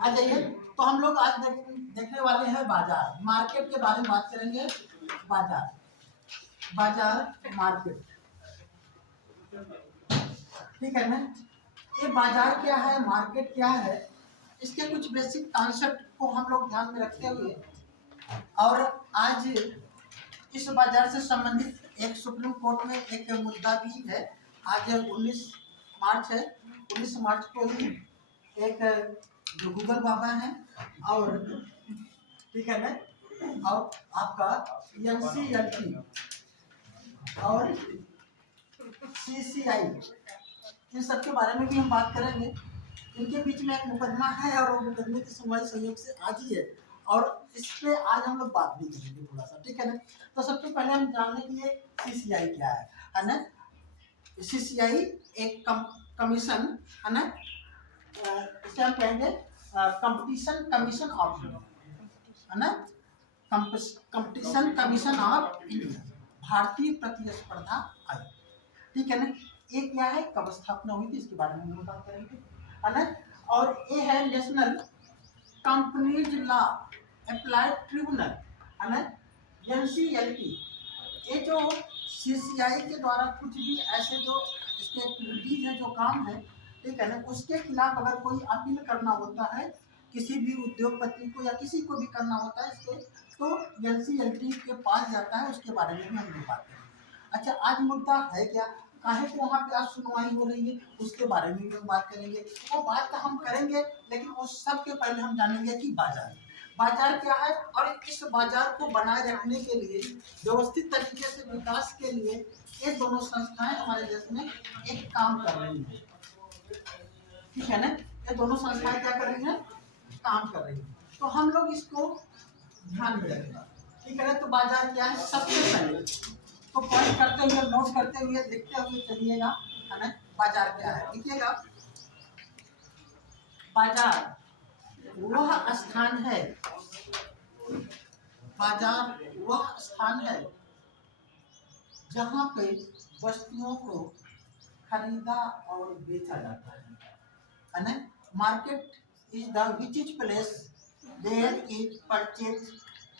आ जाइए। तो हम लोग आज देखने वाले हैं बाजार, मार्केट के बारे में बात करेंगे। बाजार, बाजार मार्केट, ठीक है ना। ये बाजार क्या है, मार्केट क्या है, इसके कुछ बेसिक कॉन्सेप्ट को हम लोग ध्यान में रखते हुए और आज इस बाजार से संबंधित एक सुप्रीम कोर्ट में एक मुद्दा भी है। आज 19 मार्च है, 19 मार्च को ही एक जो गूगल बाबा है और ठीक है ना, और आपका NCLT और CCI, इन सब के बारे में भी हम बात करेंगे। इनके बीच में एक मुकदमा है और वो मुकदमे की सुनवाई संयोग से आज ही है और इस पे आज हम लोग बात भी करेंगे थोड़ा सा, ठीक है ना। तो सबसे पहले हम जानने के लिए CCI क्या है ना। CCI एक कमीशन है ना, इसे हम कहेंगे कंपटीशन कमीशन ऑफ इंडिया, है ना। कंपटीशन कमीशन ऑफ इंडिया, भारतीय प्रतिस्पर्धा आयोग, ठीक है ना। ये क्या है, कब स्थापना हुई थी इसके बारे में हम लोग बात करेंगे, है ना। और ये है national companies law applied tribunal, है ना, NCLT। ये जो CCI के द्वारा कुछ भी ऐसे जो इसके एक्टिविटीज है, जो काम है, ठीक है ना, उसके खिलाफ अगर कोई अपील करना होता है किसी भी उद्योगपति को या किसी को भी करना होता है इसके, तो NCLT के पास जाता है, उसके बारे में भी हम लोग बात करेंगे। अच्छा, आज मुद्दा है क्या, काहे को वहाँ पे आज सुनवाई हो रही है, उसके बारे में भी हम बात करेंगे। वो बात तो हम करेंगे, लेकिन उस सब के पहले हम जानेंगे कि बाजार, बाजार क्या है और इस बाजार को बनाए रखने के लिए, व्यवस्थित तरीके से विकास के लिए ये दोनों संस्थाएं हमारे देश में एक काम कर रही हैं, ठीक है ना। ये दोनों संस्थाएं क्या कर रही हैं, काम कर रही हैं। तो हम लोग इसको ध्यान में रखेंगे, ठीक है ना। तो बाजार क्या है, सबसे पहले तो पॉइंट करते हुए, नोट करते हुए, लिखते हुए चलिएगा, है ना। बाजार क्या है, लिखिएगा। बाजार वह स्थान है, बाजार वह स्थान है जहाँ पे वस्तुओं को खरीदा और बेचा जाता है ना। Market is the which is place there is purchase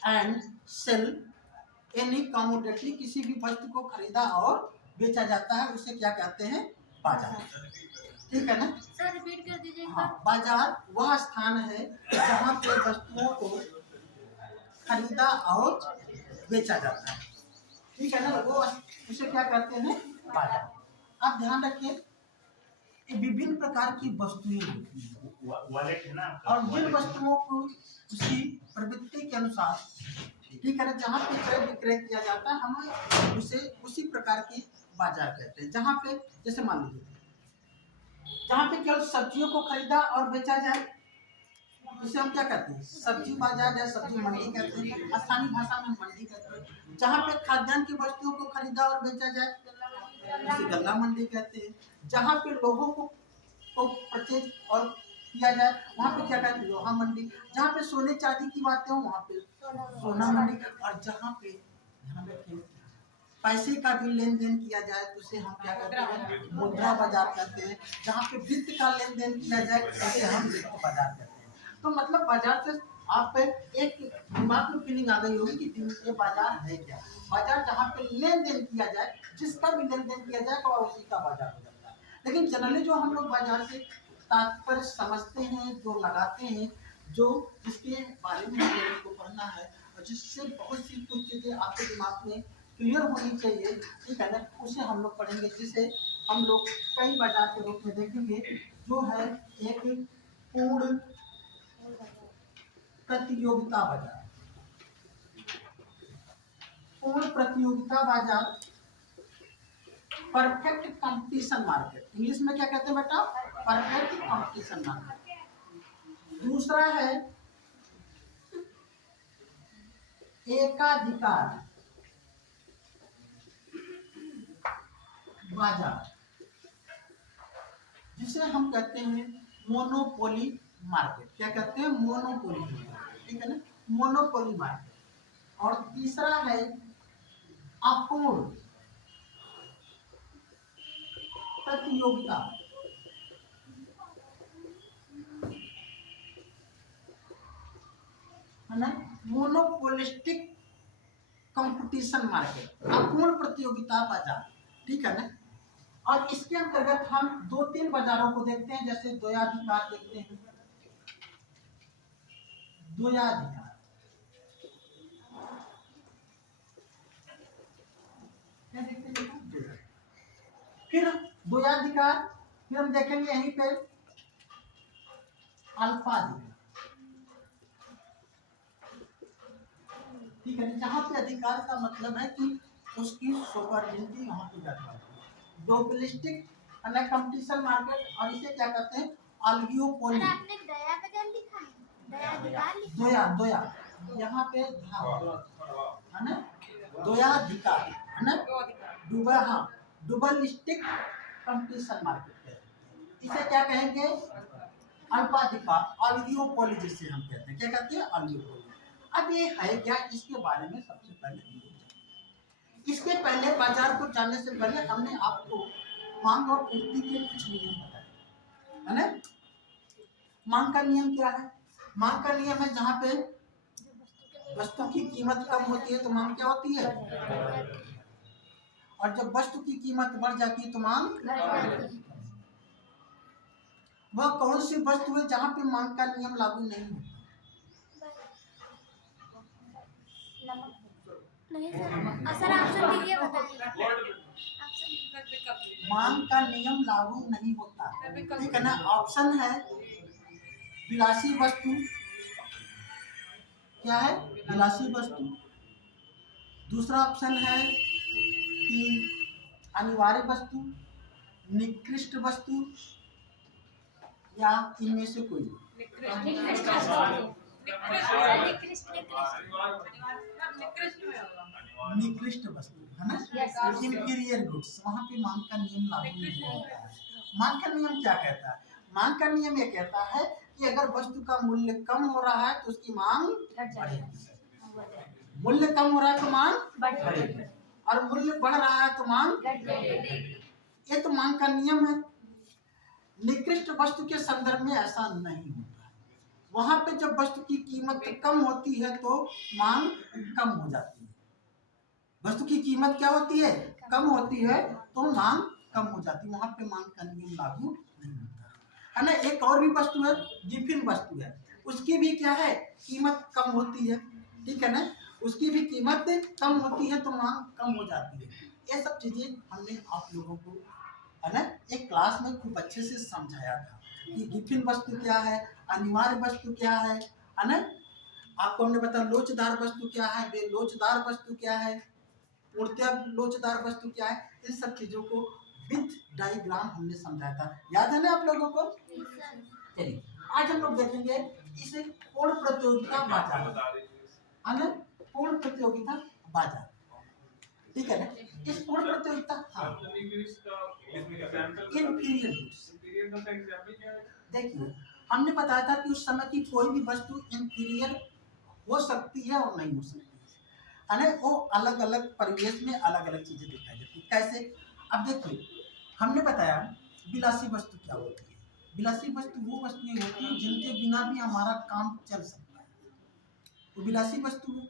and sale any commodity, किसी भी वस्तु को खरीदा और बेचा जाता है, उसे क्या कहते हैं, बाजार, ठीक है ना। सर रिपीट कर दीजिए। हाँ, बाजार वह स्थान है जहाँ पे वस्तुओं को खरीदा और बेचा जाता है, ठीक है ना, वो उसे क्या कहते हैं, बाजार। आप ध्यान रखिए, विभिन्न प्रकार की वस्तुएं होती हैं और जिन वस्तुओं को उसी प्रवृत्ति के अनुसार, ठीक है ना, जहाँ पे क्रय विक्रय किया जाता है, हमें उसे उसी प्रकार की बाजार कहते हैं। जहाँ पे जैसे मान लीजिए, जहाँ पे केवल सब्जियों को खरीदा और बेचा जाए, उसे हम क्या कहते हैं, सब्जी बाजार या सब्जी मंडी कहते हैं, स्थानीय भाषा में मंडी कहते हैं। जहाँ पे खाद्यान्न की वस्तुओं को खरीदा और बेचा जाए, उसे गल्ला मंडी कहते हैं। जहाँ पे लोगों को परचेज और किया जाए, वहाँ पे क्या कहते हैं, लोहा मंडी। जहाँ पे सोने चांदी की बातें हो, वहाँ पे सोना मंडी। और जहाँ पे ध्यान रखिए पैसे का भी लेन देन किया जाए, तो उसे हम क्या कहते हैं, मुद्रा बाजार कहते हैं। जहाँ पे वित्त का लेन देन किया जाए, उसे हम वित्त बाजार कहते हैं। तो मतलब बाजार से आप पे एक दिमाग में फीलिंग आ गई होगी कि ये बाजार है क्या। बाजार जहाँ पे लेन देन किया जाए, जिसका भी लेन देन किया जाए, तो उसी का बाजार हो जाता है। लेकिन जनरली जो हम लोग बाजार से तात्पर्य समझते हैं, जो लगाते हैं, जो जिसके बारे में हम लोगों को पढ़ना है और जिससे बहुत सी कुछ चीजें आपके दिमाग में क्लियर होनी चाहिए, ठीक है ना, उसे हम लोग पढ़ेंगे, जिसे हम लोग कई बाजार के रूप में देखेंगे, जो है एक पूर्ण प्रतियोगिता बाजार, पूर्ण प्रतियोगिता बाजार, परफेक्ट कंपटीशन मार्केट, इंग्लिश में क्या कहते हैं बेटा, परफेक्ट कंपटीशन मार्केट। दूसरा है एकाधिकार बाजार, जिसे हम कहते हैं मोनोपोली मार्केट। क्या कहते हैं, मोनोपोली, ठीक है ना, मोनोपोली मार्केट। और तीसरा है अपूर्ण प्रतियोगिता है ना मोनोपोलिस्टिक कंपटीशन मार्केट, अपूर्ण प्रतियोगिता बाजार, ठीक है ना। और इसके अंतर्गत हम 2-3 बाजारों को देखते हैं, जैसे द्वयाधिकार देखते हैं, द्वयाधिकार, क्या देखते हैं, फिर द्वयाधिकार, फिर हम देखेंगे यहीं पे अल्पाधिकार, ठीक है। जहाँ पे अधिकार का मतलब है कि उसकी सोवरेनिटी वहाँ पे जाती है। ग्लोबलिस्टिक कंपटीशन मार्केट, और इसे क्या कहते हैं, ऑलिगोपोली। आपने दया का क्या लिखा है? दयाधिकार लिखा दोया दोया यहाँ पे है ना, द्वयाधिकार है ना, डुबलिस्टिक कंपटीशन मार्केट कहते हैं। इसे क्या कहेंगे, अल्पाधिकार, ऑलिगोपोली जिसे हम कहते हैं, क्या कहते हैं, ऑलिगोपोली। अब ये है क्या, इसके बारे में सबसे पहले, इसके पहले बाजार को जानने से पहले हमने आपको मांग और पूर्ति के कुछ नियम बताए, है ना। मांग का नियम क्या है, मांग का नियम है जहाँ पे वस्तु की कीमत कम होती है तो मांग क्या होती है, और जब वस्तु की कीमत बढ़ जाती है तो मांग, वह कौन सी वस्तु है जहाँ पे मांग का नियम लागू नहीं होता, नहीं सर ऑप्शन दीजिए, बताइए। मांग का नियम लागू नहीं होता, ठीक है ना। ऑप्शन है विलासी वस्तु, क्या है, विलासी वस्तु। दूसरा ऑप्शन है कि अनिवार्य वस्तु, निकृष्ट वस्तु, या इनमें से कोई, निकृष्ट वस्तु, है ना, इंफीरियर गुड्स, वहाँ पे मांग का नियम लागू नहीं होता है। मांग का नियम क्या कहता है, मांग का नियम ये कहता है कि अगर वस्तु का मूल्य कम हो रहा है तो उसकी मांग बढ़ेगी, मूल्य कम हो रहा है तो मांग बढ़ेगी, और मूल्य बढ़ रहा है तो मांग घटेगी। ये तो मांग का नियम है। निकृष्ट वस्तु के संदर्भ में ऐसा नहीं होता है, वहां पे जब वस्तु की कीमत कम होती है तो मांग कम हो जाती है, वस्तु की कीमत क्या होती है, कम होती है तो मांग कम हो जाती है, वहां पे मांग का नियम लागू नहीं होता है ना। एक और भी वस्तु है, गिफिन वस्तु है, उसकी भी क्या है, कीमत कम होती है, ठीक है ना, उसकी भी कीमत कम होती है तो मांग कम हो जाती है। ये सब चीजें हमने आप लोगों को, है ना, एक क्लास में खूब अच्छे से समझाया था कि गिफिन वस्तु क्या है, अनिवार्य वस्तु क्या है ना। आपको हमने बताया लोचदार वस्तु क्या है, बेलोचदार वस्तु क्या है, पूर्णतया लोचदार वस्तु क्या है, इन सब चीजों को विथ डायग्राम हमने समझाया था, याद है ना आप लोगों को। चलिए आज हम लोग देखेंगे इसे पूर्ण प्रतियोगिता बाजार, है ना, पूर्ण प्रतियोगिता बाजार, ठीक है ना। इस पूर्ण प्रतियोगिता, हाँ, इंफीरियर गुड्स, देखिए हमने बताया था कि उस समय की कोई भी वस्तु इंफीरियर हो सकती है और नहीं हो सकती है ना, वो अलग अलग परिवेश में अलग अलग चीजें दिखाई देती है। कैसे, अब देखिए हमने बताया विलासी वस्तु क्या होती है, विलासी वस्तु वो वस्तुएं होती है जिनके बिना भी हमारा काम चल सकता है, वो विलासी वस्तु है,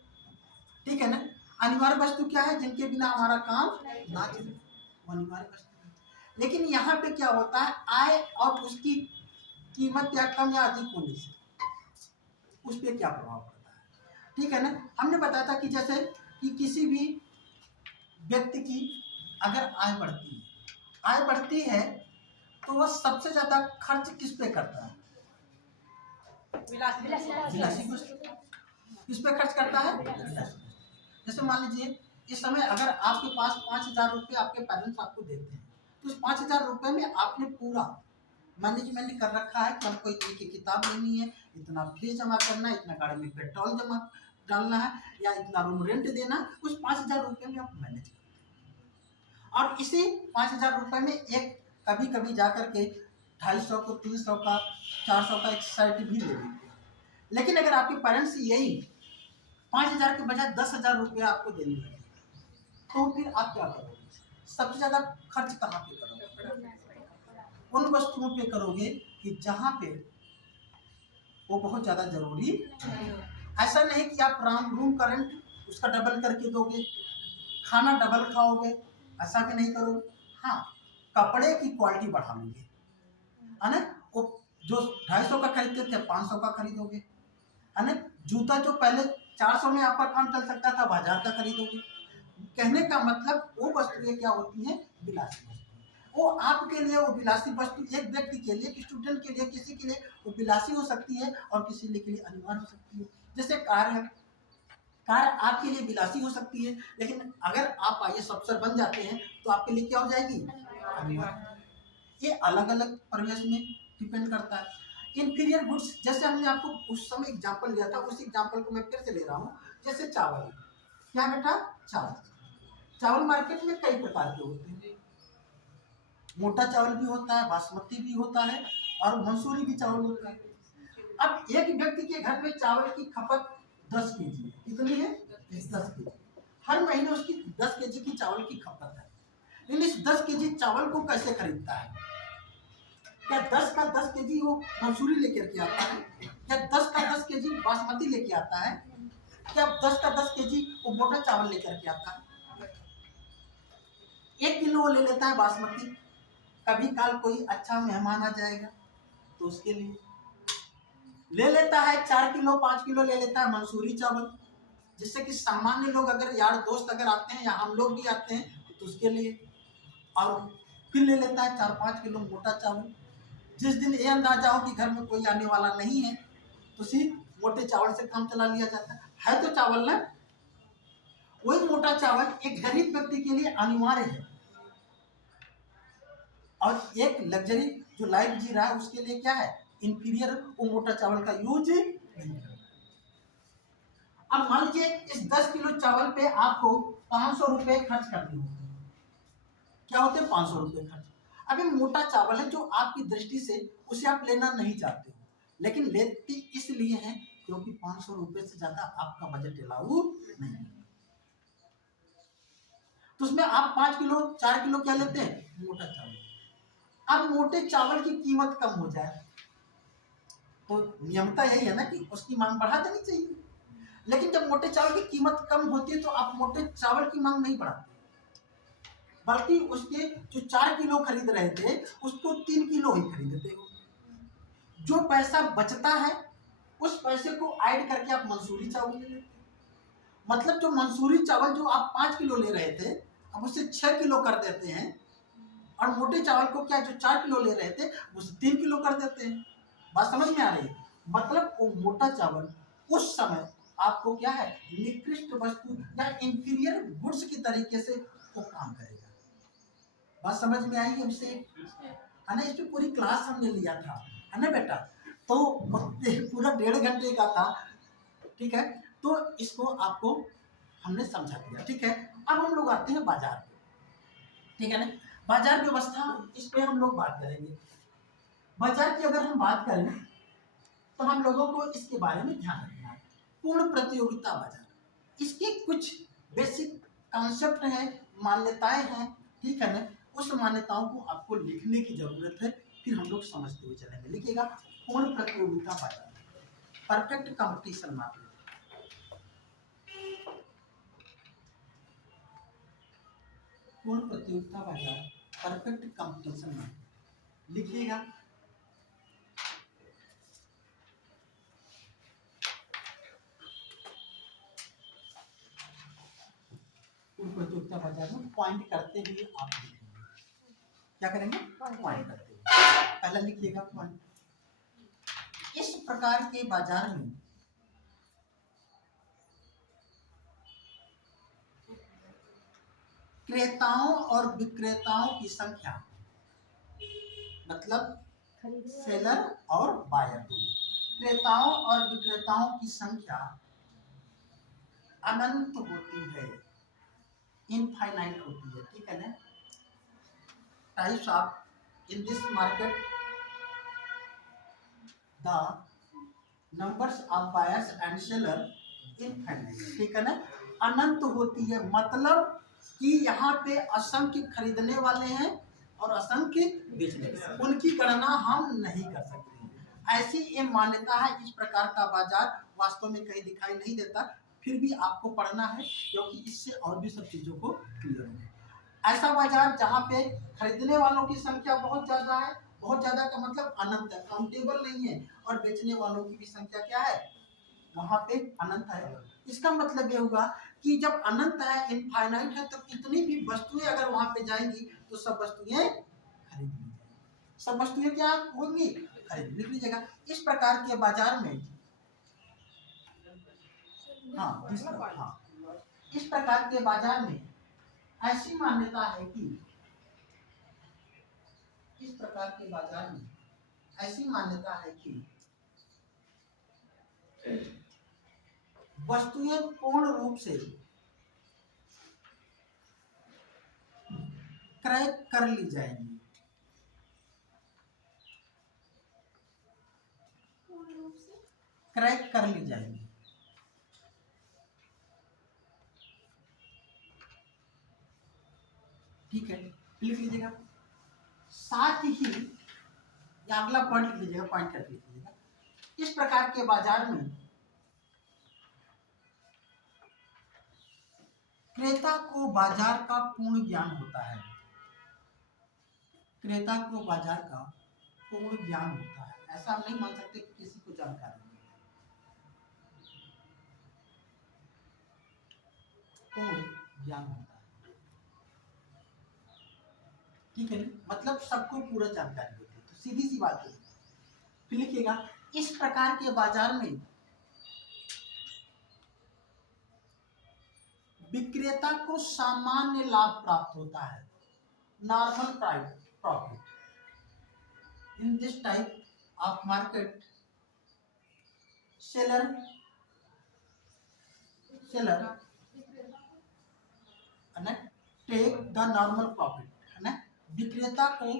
ठीक है ना। अनिवार्य वस्तु क्या है, जिनके बिना हमारा काम ना चले, वो अनिवार्य वस्तु है। लेकिन यहाँ पे क्या होता है, आय और उसकी कीमत या कम या अधिक होने से उस पर क्या प्रभाव पड़ता है, ठीक है ना। हमने बताया था कि जैसे कि किसी भी व्यक्ति की अगर आय बढ़ती है तो वह सबसे ज्यादा खर्च किस पे करता है, विलासी वस्तु, किस पे खर्च करता है। जैसे मान लीजिए इस समय अगर आपके पास 5,000 रुपये आपके पेरेंट्स आपको देते हैं, तो उस 5,000 रुपये में आपने पूरा मैनेजमेंट कर रखा है कि हमको इतनी की किताब लेनी है, इतना फीस जमा करना है, इतना गाड़ी में पेट्रोल जमा डालना है, या इतना रूम रेंट देना, उस 5,000 रुपये में आप मैनेज करते हैं। और इसी 5,000 रुपये में एक कभी कभी जा करके 250 को 300 का 400 का एक शर्ट भी ले लेते हैं। लेकिन अगर आपके पेरेंट्स यही 5,000 के बजाय 10,000 रुपये आपको देने लगे तो फिर आप क्या करोगे, सबसे ज्यादा खर्च कहाँ पे करोगे, उन वस्तुओं पे करोगे कि जहाँ पे वो बहुत ज्यादा जरूरी है ऐसा नहीं कि आप रूम का रेंट उसका डबल करके दोगे, खाना डबल खाओगे, ऐसा भी नहीं करोगे। हाँ, कपड़े की क्वालिटी बढ़ा लोगे, है ना। वो जो 250 का खरीदते थे 500 का खरीदोगे, है ना। जूता जो पहले 400 में आपका काम चल सकता था 1000 का खरीदोगे। कहने का मतलब वो वस्तुएं क्या होती हैं, विलासी वस्तु। वो आपके लिए वो विलासी वस्तु एक व्यक्ति के लिए, एक स्टूडेंट के लिए, किसी के लिए वो विलासी हो सकती है और किसी के लिए अनिवार्य हो सकती है। जैसे कार है, कार आपके लिए विलासी हो सकती है, लेकिन अगर आप IAS अफसर बन जाते हैं तो आपके लिए क्या हो जाएगी, अनिवार्य। ये अलग अलग परिवेश में डिपेंड करता है। इंफीरियर गुड्स, जैसे हमने आपको उस समय एग्जांपल दिया था, उस एग्जांपल को मैं फिर से ले रहा हूँ। जैसे चावल, क्या बेटा, चावल मार्केट में कई प्रकार के होते हैं। मोटा चावल भी होता है, बासमती भी होता है और मंसूरी भी चावल होता है। अब एक व्यक्ति के घर में चावल की खपत 10 केजी है। कितनी है, 10 केजी। हर महीने उसकी 10 केजी की चावल की खपत है। लेकिन इस 10 केजी चावल को कैसे खरीदता है? क्या 10 का 10 केजी वो मंसूरी लेकर के आता है? क्या 10 का 10 केजी बासमती लेके आता है? क्या 10 का 10 केजी वो मोटा चावल लेकर के आता है? 1 किलो वो ले लेता है बासमती, कभी काल कोई अच्छा मेहमान आ जाएगा तो उसके लिए ले लेता है। 4 किलो 5 किलो ले लेता है मंसूरी चावल, जिससे कि सामान्य लोग अगर यार दोस्त अगर आते हैं या हम लोग भी आते हैं तो उसके लिए। और फिर ले लेता है 4-5 किलो मोटा चावल। जिस दिन ये अंदाजा हो कि घर में कोई आने वाला नहीं है तो सिर्फ मोटे चावल से काम चला लिया जाता है। तो चावल ना, वही मोटा चावल एक गरीब व्यक्ति के लिए अनिवार्य है और एक लग्जरी जो लाइफ जी रहा है उसके लिए क्या है, इंफीरियर। वो मोटा चावल का यूज नहीं करता। अब मान लीजिए इस 10 किलो चावल पे आपको 500 रुपए खर्च करने होते हैं। क्या होते हैं, 500 रुपए खर्च। अब ये मोटा चावल है जो आपकी दृष्टि से उसे आप लेना नहीं चाहते हो, लेकिन लेते इसलिए हैं क्योंकि 500 रुपए से ज्यादा आपका बजट अलाउ नहीं है। तो उसमें आप 5 किलो 4 किलो क्या लेते हैं, मोटा चावल। अब मोटे चावल की कीमत कम हो जाए तो नियमता यही है ना कि उसकी मांग बढ़ा देनी चाहिए। लेकिन जब मोटे चावल की कीमत कम होती है तो आप मोटे चावल की मांग नहीं बढ़ाते, बल्कि उसके जो 4 किलो खरीद रहे थे उसको 3 किलो ही खरीदते हो। जो पैसा बचता है उस पैसे को ऐड करके आप मंसूरी चावल ले लेते हैं। मतलब जो मंसूरी चावल जो आप 5 किलो ले रहे थे अब उसे 6 किलो कर देते हैं, और मोटे चावल को क्या जो 4 किलो ले रहे थे उसे 3 किलो कर देते हैं। बात समझ में आ रही है? मतलब वो मोटा चावल उस समय आपको क्या है, निकृष्ट वस्तु या इंफीरियर गुड्स की तरीके से वो काम करेगा। बात समझ में आई हमसे, है ना। इस पे पूरी क्लास हमने लिया था, है ना बेटा। तो पूरा 1.5 घंटे का था, ठीक है। तो इसको आपको हमने समझा दिया, ठीक है। अब हम लोग आते हैं बाजार पे, ठीक है ना। बाजार व्यवस्था, इस पे हम लोग बात करेंगे। बाजार की अगर हम बात करें तो हम लोगों को इसके बारे में ध्यान रखना है। पूर्ण प्रतियोगिता बाजार, इसके कुछ बेसिक कॉन्सेप्ट हैं, मान्यताएं हैं, ठीक है ना। उस मान्यताओं को आपको लिखने की जरूरत है, फिर हम लोग समझते हुए चलेंगे। लिखिएगा, पूर्ण प्रतियोगिता बाजार, परफेक्ट कंपटीशन मार्केट। पूर्ण प्रतियोगिता बाजार, परफेक्ट कंपटीशन मार्केट, लिखिएगा। पूर्ण प्रतियोगिता बाजार में पॉइंट करते हुए आप लिखेंगे। क्या करेंगे, पॉइंट करते हुए। पहला लिखिएगा पॉइंट। इस प्रकार के बाजार में क्रेताओं और विक्रेताओं की संख्या, मतलब सेलर और बायर, क्रेताओं और विक्रेताओं की संख्या अनंत होती है, इनफाइनाइट होती है, ठीक है ना। Types of in this market the numbers of buyers and seller infinite, ठीक है ना। अनंत होती है मतलब कि यहाँ पे असंख्य खरीदने वाले हैं और असंख्य बेचने, उनकी गणना हम नहीं कर सकते। ऐसी ये मान्यता है। इस प्रकार का बाजार वास्तव में कहीं दिखाई नहीं देता, फिर भी आपको पढ़ना है क्योंकि इससे और भी सब चीज़ों को क्लियर होगा। ऐसा बाजार जहाँ पे खरीदने वालों की संख्या बहुत ज़्यादा है, बहुत ज़्यादा का मतलब अनंत है, काउंटेबल नहीं है, और बेचने वालों की भी संख्या क्या है, वहाँ पे अनंत है। इसका मतलब ये होगा कि जब अनंत है, इनफाइनाइट है, तो कितनी भी वस्तुएं अगर वहाँ पे जाएंगी तो सब वस्तुएं खरीद ली जाएंगी, सब वस्तुएं क्या होंगी, खरीद लिख लीजिएगा। इस प्रकार के बाजार में इस प्रकार के बाजार में ऐसी मान्यता है कि इस प्रकार के बाजार में ऐसी मान्यता है कि वस्तुएं पूर्ण रूप से क्रय कर ली जाएंगी, क्रय कर ली जाएंगी। ठीक है, लिख लीजिएगा। साथ ही या अगला पॉइंट लिख लीजिएगा, पॉइंट करके लिख लीजिएगा। इस प्रकार के बाजार में क्रेता को बाजार का पूर्ण ज्ञान होता है, क्रेता को बाजार का पूर्ण ज्ञान होता है। ऐसा हम नहीं मान सकते कि किसी को जानकारी नहीं है, पूर्ण ज्ञान होता है। ठीक है, मतलब सबको पूरा जानकारी होती है, तो सीधी सी बात है। फिर लिखिएगा, इस प्रकार के बाजार में विक्रेता को सामान्य लाभ प्राप्त होता है, normal profit. In this type of market seller take the normal profit, है ना। विक्रेता को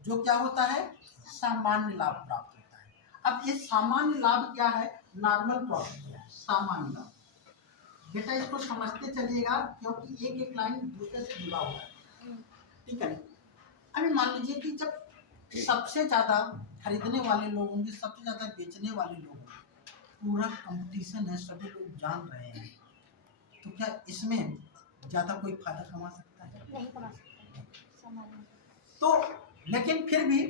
जो क्या होता है, सामान्य लाभ प्राप्त होता है। अब ये सामान्य लाभ क्या है, नॉर्मल प्रॉफिट है, सामान्य लाभ। बेटा इसको समझते चलिएगा क्योंकि एक एक लाइन दूसरे से जुड़ा हुआ है। ठीक है, अभी मान लीजिए कि जब सबसे ज्यादा खरीदने वाले लोग होंगे, सबसे ज्यादा बेचने वाले लोग होंगे, पूरा कंपटीशन है, सभी लोग जान रहे हैं, तो क्या इसमें ज्यादा कोई फायदा कमा सकता है, नहीं कमा सकता। तो लेकिन फिर भी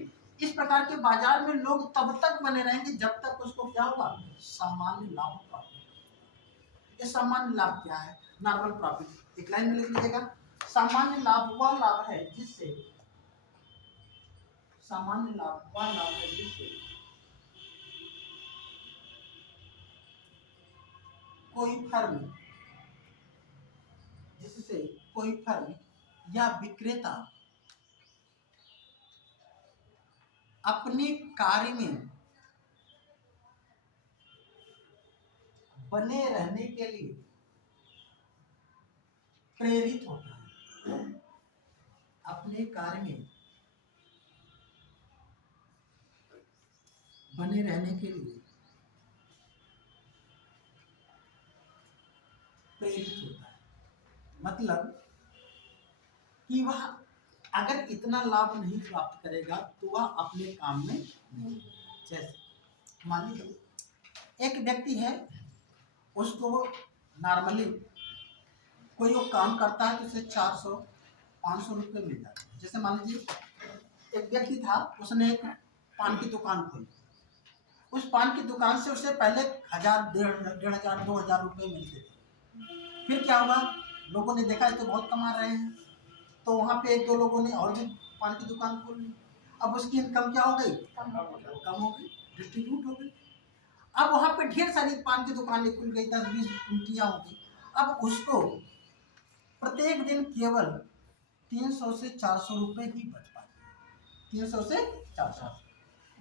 इस प्रकार के बाजार में लोग तब तक बने रहेंगे जब तक उसको क्या होगा, सामान्य लाभ प्राप्त। ये सामान्य लाभ क्या है, नॉर्मल प्रॉफिट। एक लाइन में लिख लीजिएगा, सामान्य लाभ वह लाभ है जिससे, सामान्य लाभ वह लाभ है जिससे कोई फर्म, जिससे कोई फर्म या विक्रेता अपने कार्य में बने रहने के लिए प्रेरित होता है, अपने कार्य में बने रहने के लिए प्रेरित होता है। मतलब कि वह अगर इतना लाभ नहीं प्राप्त करेगा तो वह अपने काम में नहीं। जैसे मान लीजिए एक व्यक्ति है, उसको नॉर्मली कोई वो काम करता है तो उसे 400-500 रुपये मिल जाते हैं। जैसे मान लीजिए एक व्यक्ति था, उसने एक पान की दुकान खोली, उस पान की दुकान से उसे पहले 1000, 1500, 2000 रुपये मिलते थे। फिर क्या हुआ, लोगों ने देखा तो बहुत कमा रहे हैं, तो वहाँ पे एक दो लोगों ने और भी पान की दुकान खोल ली। अब उसकी इनकम क्या हो गई, कम हो गई, डिस्ट्रीब्यूट हो गई। अब वहाँ पे ढेर सारी पान की दुकानें खुल गई, 10-20 गुमटियाँ हो गई। अब उसको प्रत्येक दिन केवल 300 से 400 रुपये ही बच पाते हैं, 300 से 400।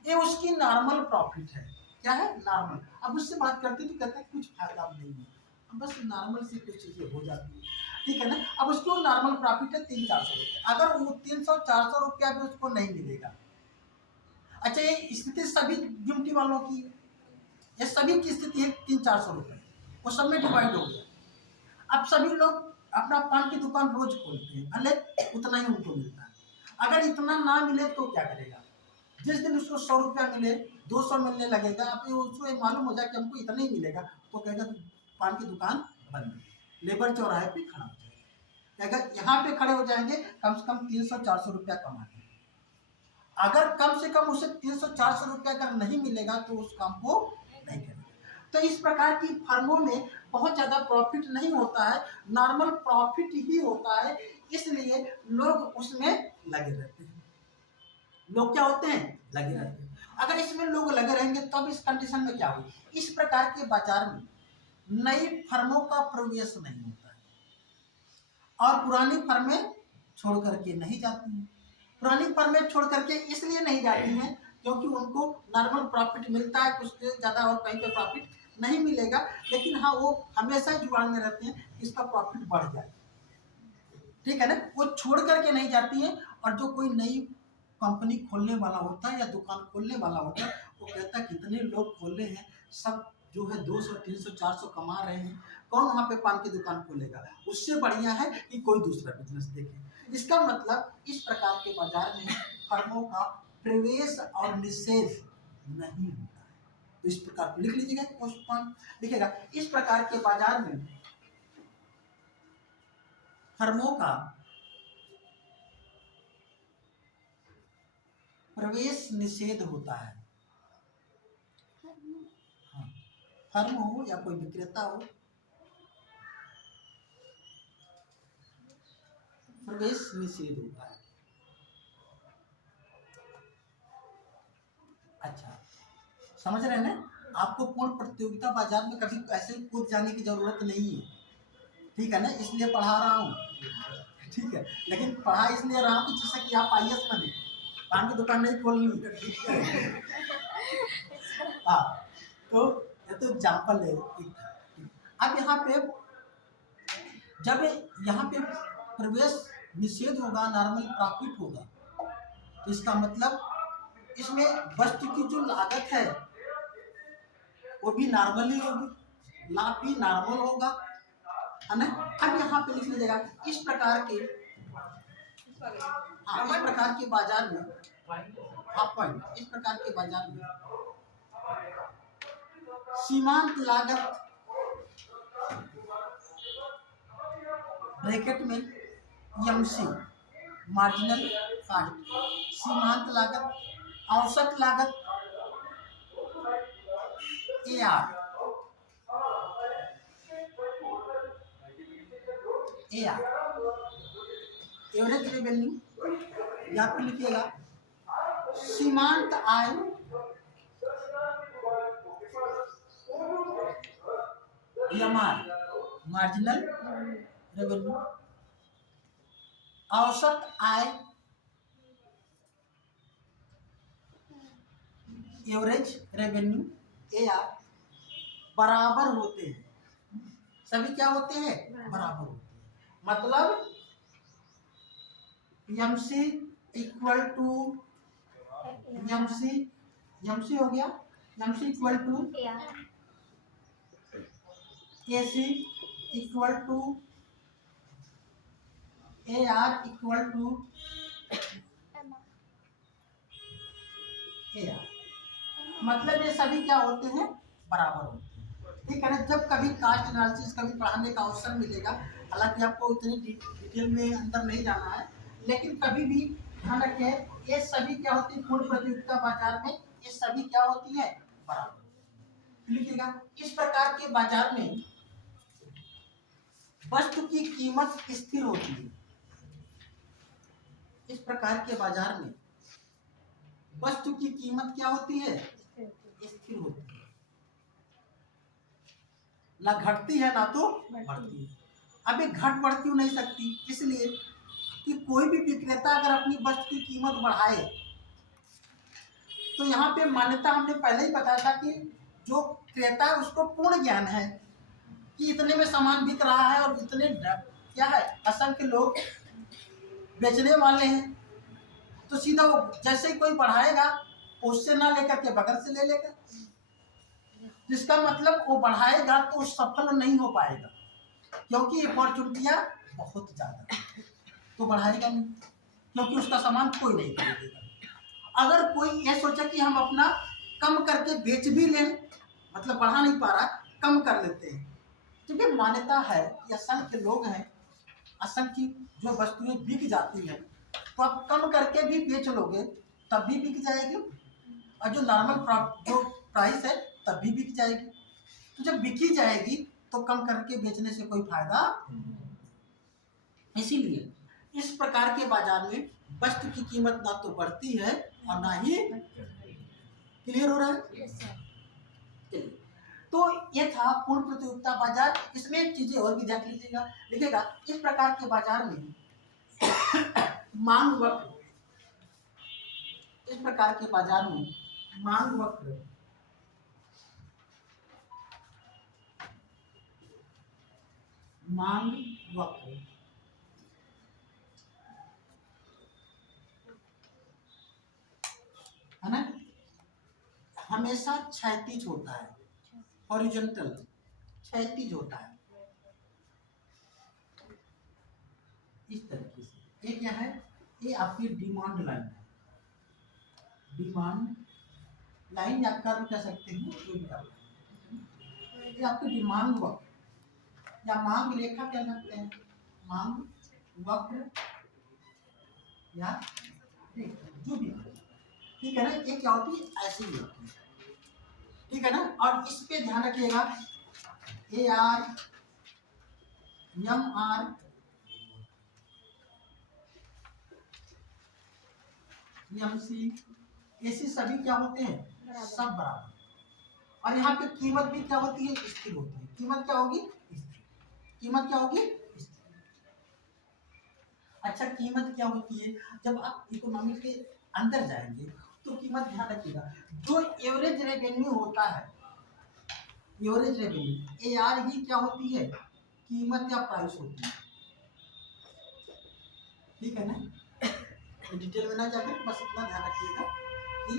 ये उसकी नॉर्मल प्रॉफिट है। क्या है, नॉर्मल। अब उससे बात करते तो कहते हैं कुछ फायदा नहीं है, बस नॉर्मल से कुछ चीजें हो जाती है। ठीक है ना। अब उसको नॉर्मल प्रॉफिट है 300-400 रुपये। अगर वो 300-400 रुपया भी उसको नहीं मिलेगा, अच्छा ये स्थिति सभी गिमटी वालों की, ये सभी की स्थिति है 300-400 रुपये, वो सब में डिवाइड हो गया। अब सभी लोग अपना पान की दुकान रोज खोलते हैं, भले उतना ही उनको मिलता है। अगर इतना ना मिले तो क्या करेगा, जिस दिन उसको 100 रुपया मिले 200 मिलने लगेगा, अब उसको ये मालूम हो जाए कि हमको इतना ही मिलेगा, तो कहेगा पान की दुकान बंद, लेबर चौराहे पे खड़ा हो जाएगा, कहेगा यहाँ पे खड़े हो जाएंगे, कम से कम 300-400 रुपया कमाएंगे। अगर कम से कम उसे 300-400 रुपया अगर नहीं मिलेगा तो उस काम को नहीं करेगा। तो इस प्रकार की फर्मों में बहुत ज़्यादा प्रॉफिट नहीं होता है, नॉर्मल प्रॉफिट ही होता है, इसलिए लोग उसमें लगे रहते हैं। लोग क्या होते हैं? लगे रहते हैं। अगर इसमें लोग लगे रहेंगे तब इस कंडीशन में क्या होगी? इस प्रकार के बाजार में नई फर्मों का प्रवेश नहीं होता है और पुरानी फर्में छोड़ करके नहीं जाती हैं। पुरानी फर्में छोड़ करके इसलिए नहीं जाती हैं क्योंकि उनको नॉर्मल प्रॉफिट मिलता है, कुछ ज़्यादा और कहीं पे प्रॉफिट नहीं मिलेगा, लेकिन हाँ वो हमेशा जुगाड़ में रहते हैं कि इसका प्रॉफिट बढ़ जाए, ठीक है ना। वो छोड़ करके नहीं जाती हैं। और जो कोई नई कंपनी खोलने वाला होता है या दुकान खोलने वाला होता है, वो कहता है कितने लोग खोले हैं, सब जो है 200, 300, 400 कमा रहे हैं, कौन वहाँ पे पान की दुकान खोलेगा? उससे बढ़िया है कि कोई दूसरा बिजनेस देखे। इसका मतलब इस प्रकार के बाजार में फर्मों का प्रवेश और निषेध नहीं होता है। तो इस प्रकार लिख लीजिएगा, क्वेश्चन पॉइंट लिखेगा, इस प्रकार के बाजार में फर्मों का प्रवेश निषेध होता है। हाँ, फर्म हो या कोई विक्रेता हो, प्रवेश निषेध होता है। अच्छा, समझ रहे हैं ना? आपको पूर्ण प्रतियोगिता बाजार में कभी ऐसे कूद जाने की जरूरत नहीं है, ठीक है ना, इसलिए पढ़ा रहा हूँ, ठीक है। लेकिन पढ़ा इसलिए रहा हूँ जैसे कि आप IAS बने, पान की दुकान नहीं खोलनी, ठीक है। हाँ, तो ये तो एग्जाम्पल है। अब यहाँ पे जब यहाँ पे प्रवेश निषेध होगा, नॉर्मल प्रॉफिट होगा, तो इसका मतलब इसमें वस्तु की जो लागत है वो भी नॉर्मल ही होगी, लाभ भी नॉर्मल होगा, है ना। अब यहाँ पे लिख लीजिएगा, इस प्रकार के इस प्रकार के बाजार में हाफ पॉइंट, इस प्रकार के बाजार में सीमांत लागत ब्रैकेट में MC मार्जिनल कॉस्ट, सीमांत लागत, औसत लागत AR, एवरेज रेवेन्यू, यहाँ पे लिखिएगा सीमांत आय MR मार्जिनल रेवेन्यू, औसत आय एवरेज रेवेन्यू AR बराबर होते हैं। सभी क्या होते हैं? बराबर होते हैं। मतलब MC इक्वल टू MC हो गया, MC equal to AC equal to AR equal to AR, मतलब ये सभी क्या होते हैं? बराबर होते हैं, ठीक है ना। जब कभी कास्ट एनालिसिस कभी पढ़ाने का अवसर मिलेगा, हालांकि आपको उतनी डिटेल में अंदर नहीं जाना है, लेकिन कभी भी ध्यान रखें ये सभी क्या होती है पूर्ण प्रतियोगिता बाजार में, ये सभी क्या होती है? बराबर। लिखिएगा, इस प्रकार के बाजार में वस्तु की कीमत स्थिर होती है। इस प्रकार के बाजार में वस्तु की कीमत क्या होती है? स्थिर होती है, ना घटती है ना तो बढ़ती है। अब ये घट बढ़ क्यों नहीं सकती? इसलिए कि कोई भी विक्रेता अगर अपनी वस्तु की कीमत बढ़ाए तो यहाँ पे मान्यता हमने पहले ही बताया था कि जो क्रेता है उसको पूर्ण ज्ञान है कि इतने में सामान बिक रहा है और इतने क्या है असंख्य लोग बेचने वाले हैं, तो सीधा वो जैसे ही कोई बढ़ाएगा उससे ना लेकर के बगल से ले लेगा, जिसका मतलब वो बढ़ाएगा तो सफल नहीं हो पाएगा क्योंकि अपॉर्चुनिटियाँ बहुत ज़्यादा, तो बढ़ाएगा नहीं क्योंकि उसका सामान कोई नहीं खरीदेगा। अगर कोई ये सोचे कि हम अपना कम करके बेच भी लें, मतलब बढ़ा नहीं पा रहा, कम कर लेते हैं। क्योंकि मान्यता है कि असंख्य लोग हैं, असंख्य जो वस्तुएं बिक जाती हैं, तो आप कम करके भी बेच लोगे तब भी बिक जाएगी, और जो नॉर्मल जो प्राइस है तब भी बिक जाएगी। तो जब बिकी जाएगी तो कम करके बेचने से कोई फायदा, इसीलिए इस प्रकार के बाजार में वस्तु की कीमत ना तो बढ़ती है और ना ही, क्लियर हो रहा है? Yes sir. चलिए, तो ये था पूर्ण प्रतियोगिता बाजार। इसमें एक चीजें और भी ध्यान लीजिएगा, लिखेगा इस प्रकार के बाजार में मांग वक्र, इस प्रकार के बाजार में मांग वक्र मांग वक्र है ना, हमेशा क्षैतिज होता है, हॉरिजॉन्टल, क्षैतिज होता है इस तरीके से। ये क्या है? ये आपकी डिमांड लाइन है, डिमांड लाइन या कर्व कह सकते हैं, जो भी आप, ये आपकी डिमांड वक्र या मांग रेखा कह सकते हैं, मांग वक्र या जो भी, ठीक है ना। ये क्या होती है? ऐसी ही होती है, ठीक है ना। और इस पे ध्यान रखिएगा, A R, M R, M C, ऐसे सभी क्या होते हैं? सब बराबर। और यहाँ पे कीमत भी क्या होती है? स्थिर होती है। कीमत क्या होगी? स्थिर। कीमत क्या होगी? स्थिर। अच्छा, कीमत क्या होती है? जब आप इकोनॉमी के अंदर जाएंगे तो कीमत ध्यान रखिएगा, जो एवरेज रेवेन्यू होता है, एवरेज रेवेन्यू, AR ही क्या होती है? कीमत या प्राइस होती है, ठीक है ना। डिटेल में ना जाकर बस इतना ध्यान रखिएगा कि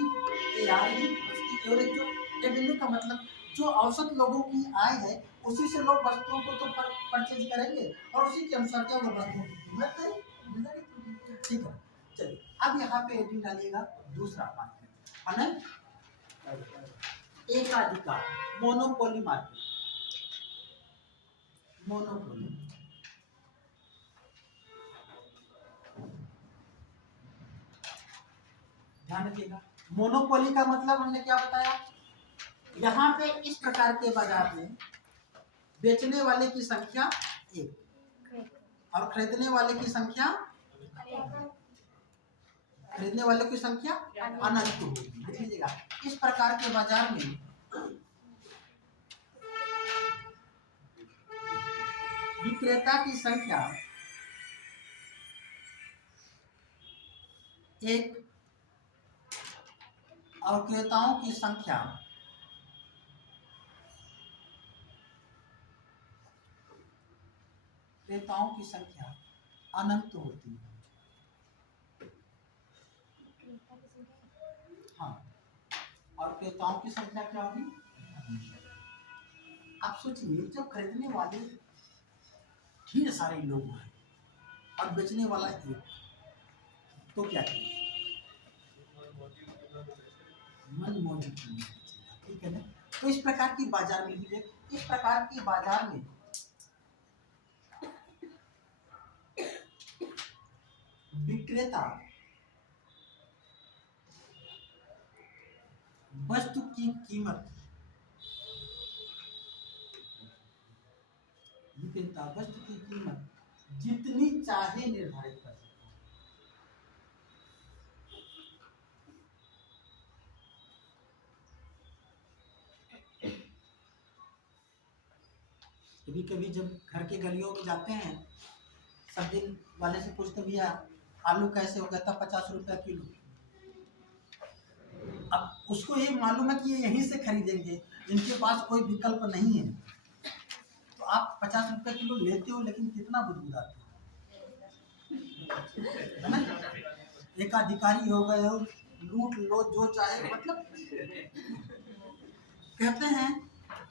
AR ही उसकी एवरेज, जो रेवेन्यू का मतलब जो औसत लोगों की आय है, उसी से लोग वस्तुओं को तो परचेज करेंगे और उसी के अनुसार क्या होगा? वस्तुओं की कीमत है, ठीक है। चलिए, अब यहाँ पे हेडिंग डालिएगा दूसरा पार्ट है ना, एकाधिकार, मोनोपोली मार्केट, मोनोपोली। ध्यान रखिएगा, मोनोपोली का मतलब हमने क्या बताया? यहाँ पे इस प्रकार के बाजार में बेचने वाले की संख्या एक और खरीदने वाले की संख्या, खरीदने वाले की संख्या अनंत होगी। देख लीजिएगा, इस प्रकार के बाजार में विक्रेता की संख्या एक और क्रेताओं की संख्या अनंत होती है। हाँ, और क्रेताओं की संख्या क्या होगी? आप सोचिए, जब खरीदने वाले ढेर सारे लोग हैं और बेचने वाला एक, तो क्या करें? मन मौजी, ठीक है ना। तो इस प्रकार की बाजार में भी, इस प्रकार की बाजार में विक्रेता वस्तु की कीमत, विक्रेता वस्तु की कीमत जितनी चाहे निर्धारित कर सकता है। कभी कभी जब घर के गलियों में जाते हैं, सब्जी वाले से पूछते, भैया आलू कैसे हो गया था? 50 रुपया किलो। अब उसको ये मालूम है कि ये यहीं से खरीदेंगे, इनके पास कोई विकल्प नहीं है, तो आप 50 रुपया किलो लेते हो, लेकिन कितना बुदबुदाते हो, है ना। एक अधिकारी हो गए हो, लूट लो जो चाहे, मतलब कहते हैं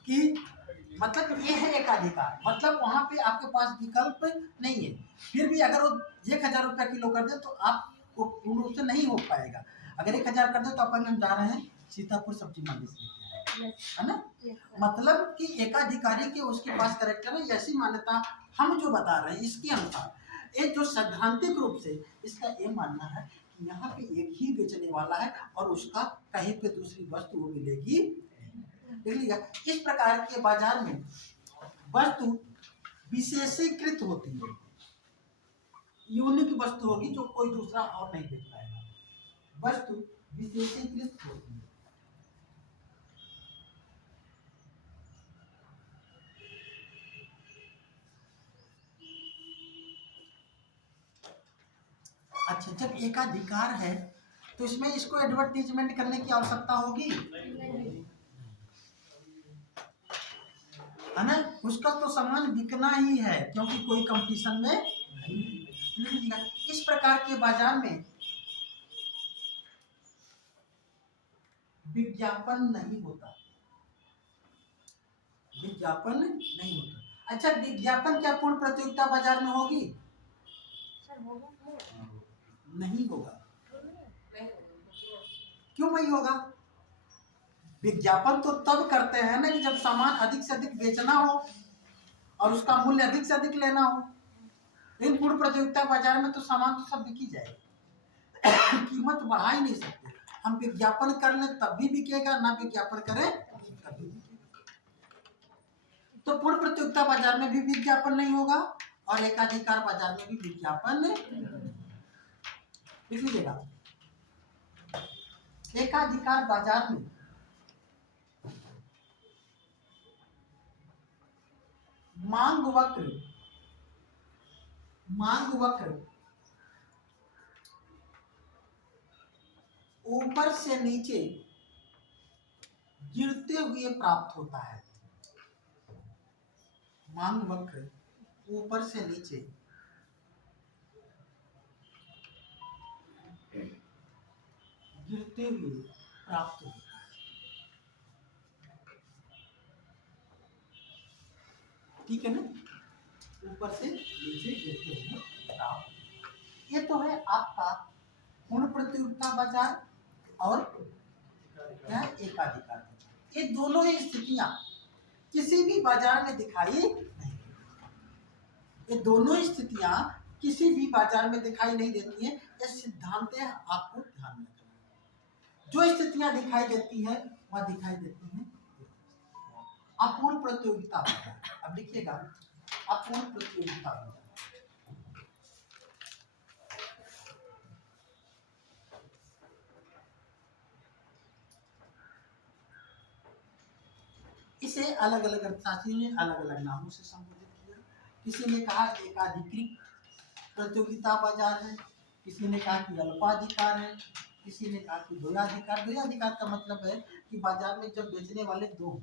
कि मतलब ये है एक अधिकार, मतलब वहां पे आपके पास विकल्प नहीं है। फिर भी अगर वो 1000 रुपया किलो कर दे तो आपको पूर्ण रूप से नहीं हो पाएगा। अगर 1000 कर दे तो अपन हम जा रहे हैं सीतापुर सब्जी मंडी से लेके आए, यस है ना। यस मतलब कि एकाधिकारी के उसके पास करेक्टर है, ऐसी मान्यता हम जो बता रहे हैं इसके अनुसार, ये जो सैद्धांतिक रूप से इसका ये मानना है कि यहाँ पे एक ही बेचने वाला है और उसका कहीं पे दूसरी वस्तु वो मिलेगी। देख लीजिएगा, इस प्रकार के बाजार में वस्तु विशेषीकृत होती है, यूनिक वस्तु होगी जो कोई दूसरा और नहीं बेच पाएगा, वस्तु विशेषीकृत होती है। अच्छा, जब एकाधिकार है तो इसमें इसको एडवर्टीजमेंट करने की आवश्यकता होगी, है ना। उसका तो सामान बिकना ही है क्योंकि कोई कंपटीशन में नहीं। इस प्रकार के बाजार में विज्ञापन नहीं होता, विज्ञापन नहीं होता। अच्छा, विज्ञापन क्या पूर्ण प्रतियोगिता बाजार में होगी? सर होगा नहीं होगा। क्यों नहीं होगा? विज्ञापन तो तब करते हैं ना कि जब सामान अधिक से अधिक बेचना हो और उसका मूल्य अधिक से अधिक लेना हो। लेकिन पूर्ण प्रतियोगिता बाजार में तो सामान तो सब बिक ही जाएगा, कीमत बढ़ा ही नहीं सकते। हम विज्ञापन कर लें तब भी बिकेगा, ना विज्ञापन करें तब भी बिकेगा। तो पूर्ण प्रतियोगिता बाजार में भी विज्ञापन नहीं होगा और एकाधिकार बाजार में भी विज्ञापन लिख लीजिएगा। एकाधिकार बाजार में मांग वक्र ऊपर से नीचे गिरते हुए प्राप्त होता है। मांग वक्र ऊपर से नीचे गिरते हुए प्राप्त होता है। ठीक है ना, ऊपर से नीचे गिरते हुए प्राप्त। ये तो है आपका पूर्ण प्रतियोगिता बाजार और क्या, एकाधिकार बाजार। ये दोनों ही स्थितियां किसी भी बाजार में दिखाई नहीं, ये दोनों ही स्थितियां किसी भी बाजार में दिखाई नहीं देती हैं। ये सिद्धांत है, आपको ध्यान में रखना है। जो स्थितियां दिखाई देती हैं वह दिखाई देती हैं अपूर्ण प्रतियोगिता बाजार। अब लिखिएगा अपूर्ण प्रतियोगिता बाजार। इसे अलग अलग अर्थशास्त्रियों ने अलग अलग नामों से संबोधित किया। किसी ने कहा एकाधिकृत प्रतियोगिता बाजार है, किसी ने कहा कि अल्पाधिकार है, किसी ने कहा कि द्वयाधिकार। द्वयाधिकार का मतलब है कि बाजार में जब बेचने वाले दो हों,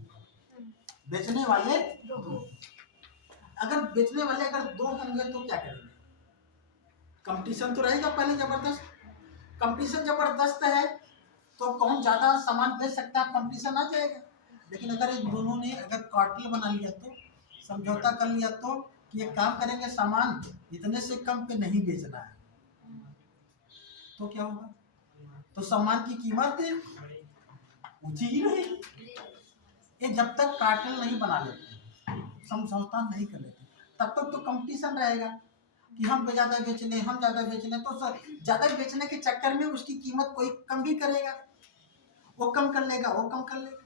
बेचने वाले दो हों। अगर बेचने वाले अगर दो होंगे तो क्या करेंगे? कंपटीशन तो रहेगा पहले जबरदस्त। कंपटीशन जबरदस्त है तो कौन ज्यादा सामान बेच सकता है, कंपटीशन आ जाएगा। लेकिन अगर इन दोनों ने अगर कार्टेल बना लिया, तो समझौता कर लिया, तो कि ये काम करेंगे सामान इतने से कम पे नहीं बेचना है, तो क्या होगा? तो सामान की कीमत ऊंची ही रहेगी। ये जब तक कार्टेल नहीं बना लेते, समझौता नहीं कर लेते, तब तक तो कंपटीशन रहेगा कि हम ज्यादा बेच लें, हम ज्यादा बेच लें। तो ज्यादा बेचने के चक्कर में उसकी कीमत कोई कम भी करेगा, वो कम कर लेगा, वो कम कर लेगा।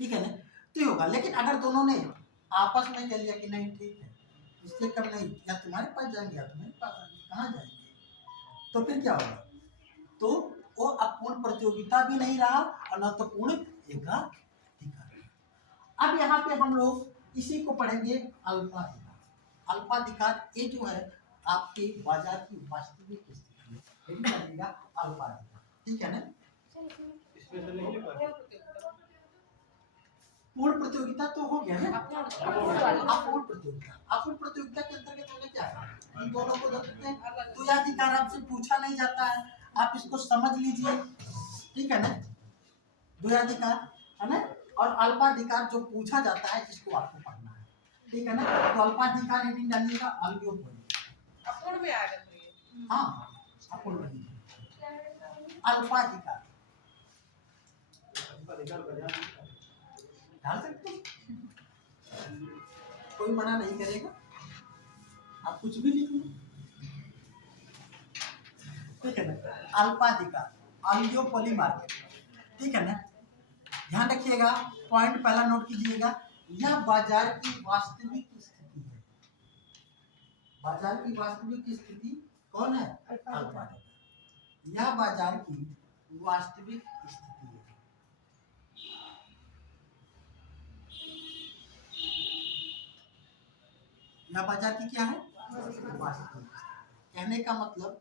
ठीक है ना, तो ये होगा। लेकिन अगर दोनों ने आपस में कह लिया कि नहीं ठीक है, इससे कम नहीं, या तुम्हारे पास जाएंगे या तुम्हारे पास जाएंगे, कहाँ जाएंगे, तो फिर क्या होगा? तो वो अपूर्ण प्रतियोगिता भी नहीं रहा और न तो पूर्ण एकाधिकार। अब यहाँ पे हम लोग इसी को पढ़ेंगे अल्पाधिकार। अल्पाधिकार ये जो है आपके बाजार की वास्तविक स्थिति है, अल्पाधिकार। ठीक है ना। पूर्ण प्रतियोगिता तो हो गया है, अपूर्ण प्रतियोगिता। अपूर्ण प्रतियोगिता के अंतर्गत हमें क्या है, इन दोनों को देखते हैं। द्वयाधिकार आपसे पूछा नहीं जाता है, आप इसको समझ लीजिए। ठीक है ना, द्वयाधिकार है ना, और अल्पाधिकार जो पूछा जाता है इसको आपको पढ़ना है। ठीक है ना, तो अल्पाधिकार हेडिंग डालिएगा, अल्पयोग बोलिए। अपूर्ण में आ गया। हाँ, अपूर्ण में। अल्पाधिकार डाल सकते हो, कोई मना नहीं करेगा, आप कुछ भी लिख लो, ठीक है ना। अल्पाधिकार, ऑलिगोपोली मार्केट, ठीक है ना। ध्यान रखिएगा, पॉइंट पहला नोट कीजिएगा, यह बाजार की वास्तविक स्थिति है। बाजार की वास्तविक स्थिति कौन है? अल्पाधिकार। यह बाजार की वास्तविक स्थिति है। यह बाजार की क्या है? वास्तविक। कहने का मतलब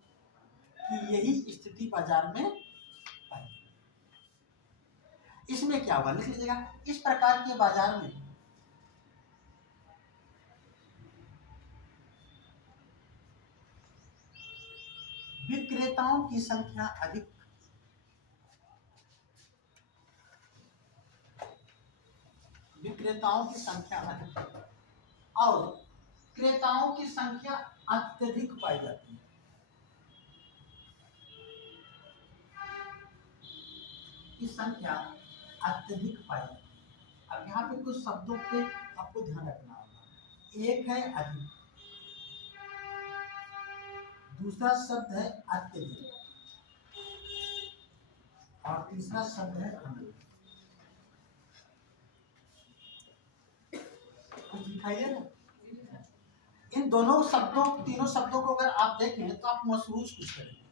कि यही स्थिति बाजार में पाई। इसमें क्या हुआ, लिख लीजिएगा, इस प्रकार के बाजार में विक्रेताओं की संख्या अधिक, विक्रेताओं की संख्या अधिक और क्रेताओं की संख्या अत्यधिक पाई जाती है। की संख्या अत्यधिक पाई जाती है। अब यहाँ पे कुछ शब्दों पे आपको ध्यान रखना होगा। एक है अधिक, दूसरा शब्द है अत्यधिक और तीसरा शब्द है अनंत। कुछ दिखाई दे रहा है? इन दोनों शब्दों, तीनों शब्दों को अगर आप देखें तो आप महसूस कुछ करेंगे।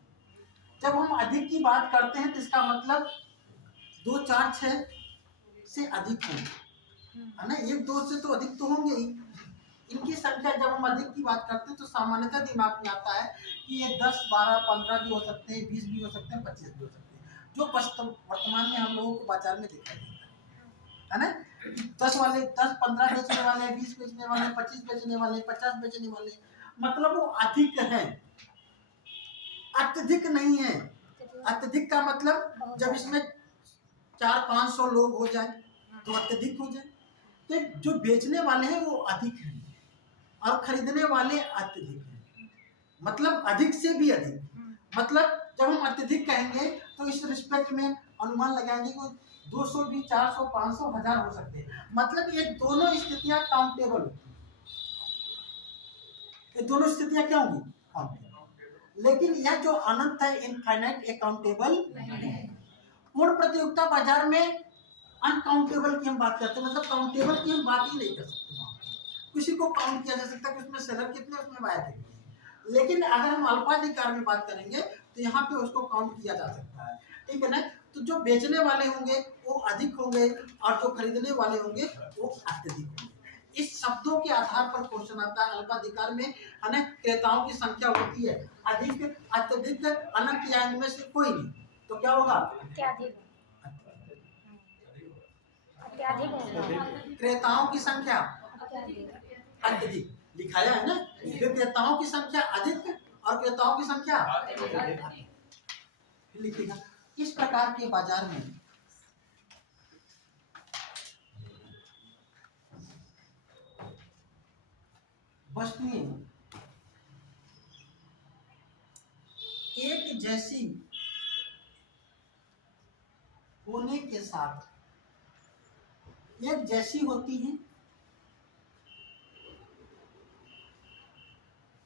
जब हम अधिक की बात करते हैं तो इसका मतलब 2, 4, 6 से अधिक होंगे, है ना। 1, 2 से तो अधिक तो होंगे ही। इनकी संख्या जब हम अधिक की बात करते हैं तो सामान्यतः दिमाग में आता है कि ये 10, 12, 15 भी हो सकते हैं, 20 भी हो सकते हैं, 25 भी हो सकते हैं, जो वर्तमान में हम लोगों को बाजार में दिखाई देता है ना। 10 वाले 10, 15 बेचने वाले, 20 बेचने वाले, 25 बेचने वाले, 50 बेचने वाले, मतलब वो अधिक है, अत्यधिक नहीं है। अत्यधिक का मतलब जब इसमें 400-500 लोग हो जाए तो अत्यधिक हो जाए। तो जो बेचने वाले हैं वो अधिक हैं और खरीदने वाले अत्यधिक हैं, मतलब अधिक से भी अधिक। मतलब जब हम अत्यधिक कहेंगे तो इस रिस्पेक्ट में अनुमान लगाएंगे कि 200 भी, 400, 500, 1000 हो सकते हैं। मतलब ये दोनों स्थितियां काउंटेबल होती हैं। ये दोनों स्थितियां क्या होंगी? काउंटेबल। लेकिन यह जो अनंत है, इनफाइनाइट, अकाउंटेबल नहीं है। पूर्ण प्रतियोगिता बाजार में अनकाउंटेबल की हम बात करते हैं, मतलब काउंटेबल की हम बात ही नहीं कर सकते। किसी को काउंट किया जा सकता है कि उसमें सेलर कितने, उसमें बायर कितने। लेकिन अगर हम अल्पाधिकार में बात करेंगे तो यहाँ पे उसको काउंट किया जा सकता है, ठीक है ना। तो जो बेचने वाले होंगे वो अधिक होंगे और जो खरीदने वाले होंगे वो अत्यधिक होंगे। इस शब्दों के आधार पर क्वेश्चन आता है अल्पाधिकार में, है ना। क्रेताओं की संख्या होती है अधिक, अत्यधिक, अनंत या इनमें से कोई नहीं, तो क्या होगा? क्रेताओं की संख्या अत्यधिक लिखाया है ना। विक्रेताओं की संख्या अधिक और क्रेताओं की संख्या लिखेगा। इस प्रकार के बाजार में वस्तुएं एक जैसी होने के साथ एक जैसी होती हैं,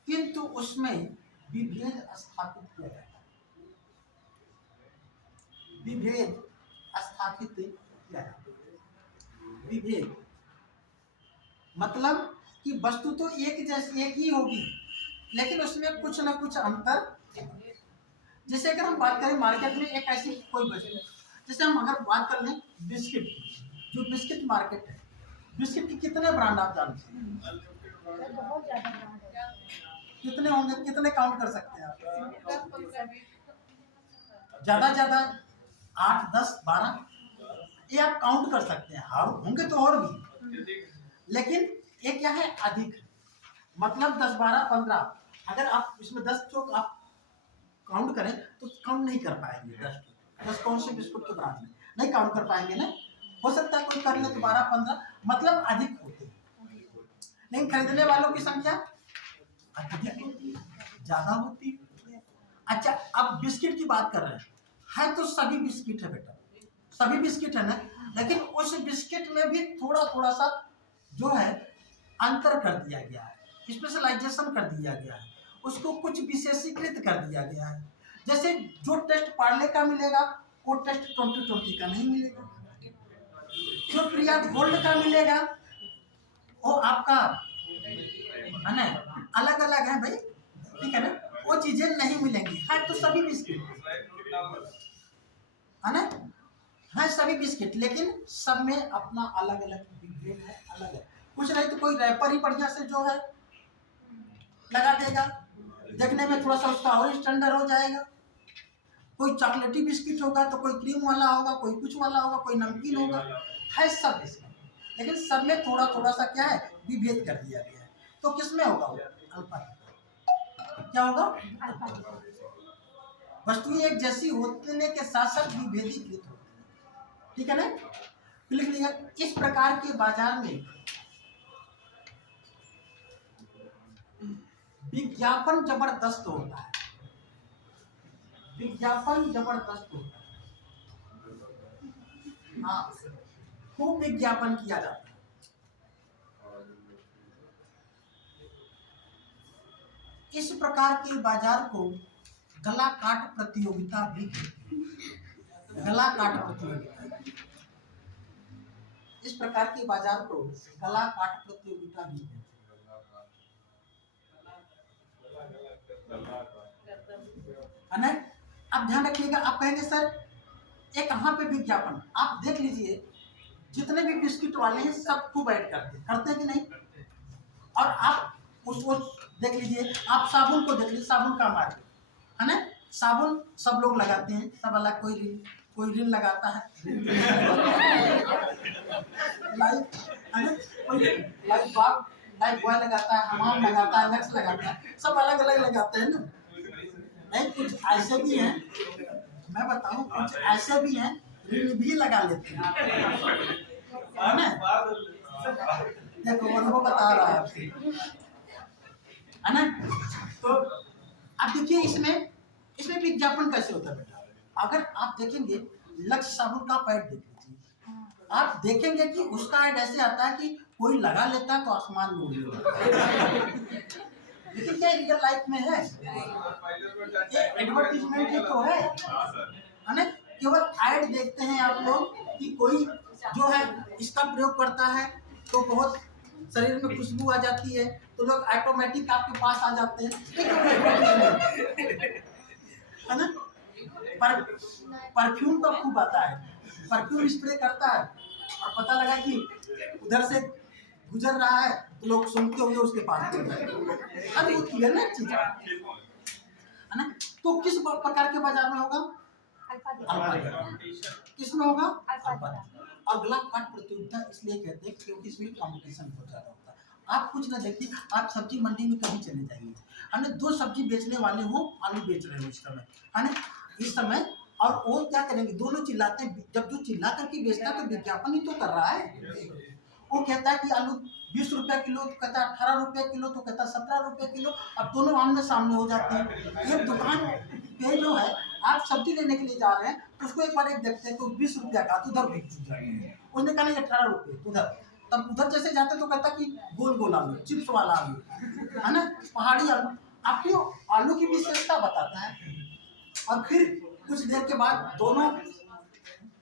किंतु उसमें विभेद स्थापित किया जाता है। विभेद स्थापित किया जाता है। विभेद मतलब कि वस्तु तो एक जैसी, एक ही होगी, लेकिन उसमें कुछ ना कुछ अंतर। जैसे अगर हम बात करें मार्केट में एक ऐसी कोई वस्तु, जैसे हम अगर बात कर लें बिस्किट, जो बिस्किट मार्केट है, बिस्किट के कितने ब्रांड आप जानते हैं? कितने होंगे, कितने काउंट कर सकते हैं आप? ज्यादा 8, 10, 12 ये आप काउंट कर सकते हैं। हाँ होंगे तो और भी, लेकिन ये क्या है? अधिक, मतलब 10, 12, 15। अगर आप इसमें 10 तो आप काउंट करें तो काउंट नहीं कर पाएंगे। 10 कौन से बिस्कुट के ब्रांड में नहीं काउंट कर पाएंगे ना। हो सकता है कोई कर ले तो 12, 15, मतलब अधिक होते हैं। लेकिन खरीदने वालों की संख्या अधिक होती है, ज्यादा होती है। अच्छा, अब बिस्किट की बात कर रहे हैं, है तो सभी बिस्किट है बेटा, सभी बिस्किट है ना, लेकिन उस बिस्किट में भी थोड़ा थोड़ा सा जो है अंतर कर दिया गया है, स्पेशलाइजेशन कर दिया गया है, उसको कुछ विशेषीकृत कर दिया गया है। जैसे जो टेस्ट पार्ले का मिलेगा वो टेस्ट 2020 का नहीं मिलेगा, जो प्रिया गोल्ड का मिलेगा वो आपका है ना अलग अलग है भाई, ठीक है ना, वो चीजें नहीं मिलेंगी। है तो सभी बिस्किट है ना, है सभी बिस्किट, लेकिन सब में अपना अलग अलग ग्रेड है, अलग है। कुछ नहीं तो कोई रैपर ही बढ़िया से जो है लगा देगा, देखने में थोड़ा सा उसका और स्टैंडर्ड हो जाएगा। कोई चॉकलेटी बिस्किट होगा तो कोई क्रीम वाला होगा, कोई कुछ वाला होगा, कोई नमकीन होगा, है सब बिस्किट, लेकिन सब में थोड़ा थोड़ा सा क्या है विभेद कर दिया गया है। तो किसमें होगा वो अल्फा, क्या होगा अल्फा। वस्तुएं एक जैसी होने के साथ साथ विभेदीकृत होती है, ठीक है ना। फिर लिख लिया, इस प्रकार के बाजार में विज्ञापन जबरदस्त होता है, विज्ञापन जबरदस्त होता है, हाँ खूब विज्ञापन किया जाता है। इस प्रकार के बाजार को गला काट प्रतियोगिता भी कहते हैं। गला काट प्रतियोगिता, इस प्रकार के बाजार को गला काट प्रतियोगिता भी कहते हैं। है ना। अब ध्यान रखिएगा, आप कहेंगे सर ये कहाँ पे विज्ञापन, आप देख लीजिए जितने भी बिस्किट वाले हैं सब खूब ऐड करते हैं कि नहीं। और आप उसको देख लीजिए, आप साबुन को देख लीजिए, साबुन का मार्केट है ना, साबुन सब लोग लगाते हैं, सब अलग, कोई रिन लगाता है लाइफ है ना, कोई लाइफ बॉय लगाता है, हमाम लगाता है, लक्स लगाता है, सब अलग अलग लगाते हैं ना। नहीं कुछ ऐसे भी हैं, मैं बताऊं कुछ ऐसे भी हैं रिन भी लगा लेते हैं, है ना। देखो अनुभव बता रहा है आपसे, है ना। तो अब देखिए इसमें विज्ञापन कैसे होता है बेटा। अगर आप देखेंगे लक्स साबुन का पैड देख लीजिए, आप देखेंगे कि उसका ऐड ऐसे आता है कि कोई लगा लेता है तो आसमान में उड़ जाता, लेकिन क्या रियल लाइफ में है, ये एडवर्टीजमेंट ही तो है ना। केवल ऐड देखते हैं आप लोग कि कोई जो है इसका प्रयोग करता है तो बहुत शरीर में खुशबू आ जाती है, तो लोग ऑटोमेटिक आपके पास आ जाते हैं, है ना। परफ्यूम तो खूब आता है, परफ्यूम स्प्रे करता है और पता लगा कि उधर से गुजर रहा है तो लोग सुनते हुए उसके पास अरे वो क्लियर ना चीज है ना। तो किस प्रकार के बाजार में होगा अल्फा, किसमें होगा अल्फा। अगला काट प्रतियोगिता इसलिए कहते हैं क्योंकि इसमें कंपटीशन बहुत ज्यादा होता है। आप कुछ ना देखिए, आप सब्जी मंडी में कभी चले जाइए, है ना, दो सब्जी बेचने वाले हो, आलू बेच रहे हो इस समय, है ना, इस समय, और वो क्या करेंगे, दोनों चिल्लाते हैं। जब जो चिल्ला करके बेचता है तो विज्ञापन ही तो कर रहा है। वो कहता है कि आलू 20 रुपया किलो, तो कहता है 18 रुपया किलो, तो कहता है 17 रुपया किलो। अब दोनों आमने सामने हो जाते हैं। एक दुकान पे जो है आप सब्जी लेने के लिए जा रहे हैं तो उसको एक बार एक देखते हैं तो 20 रुपया का, तो उधर बिक जाते हैं, उसने कहा नहीं 18 रुपये, तो उधर, तब उधर जैसे जाते तो कहता कि गोल गोल आलू, चिप्स वाला आलू, है ना, पहाड़ी आलू, आपको आलू की विशेषता बताता है। और फिर कुछ देर के बाद दोनों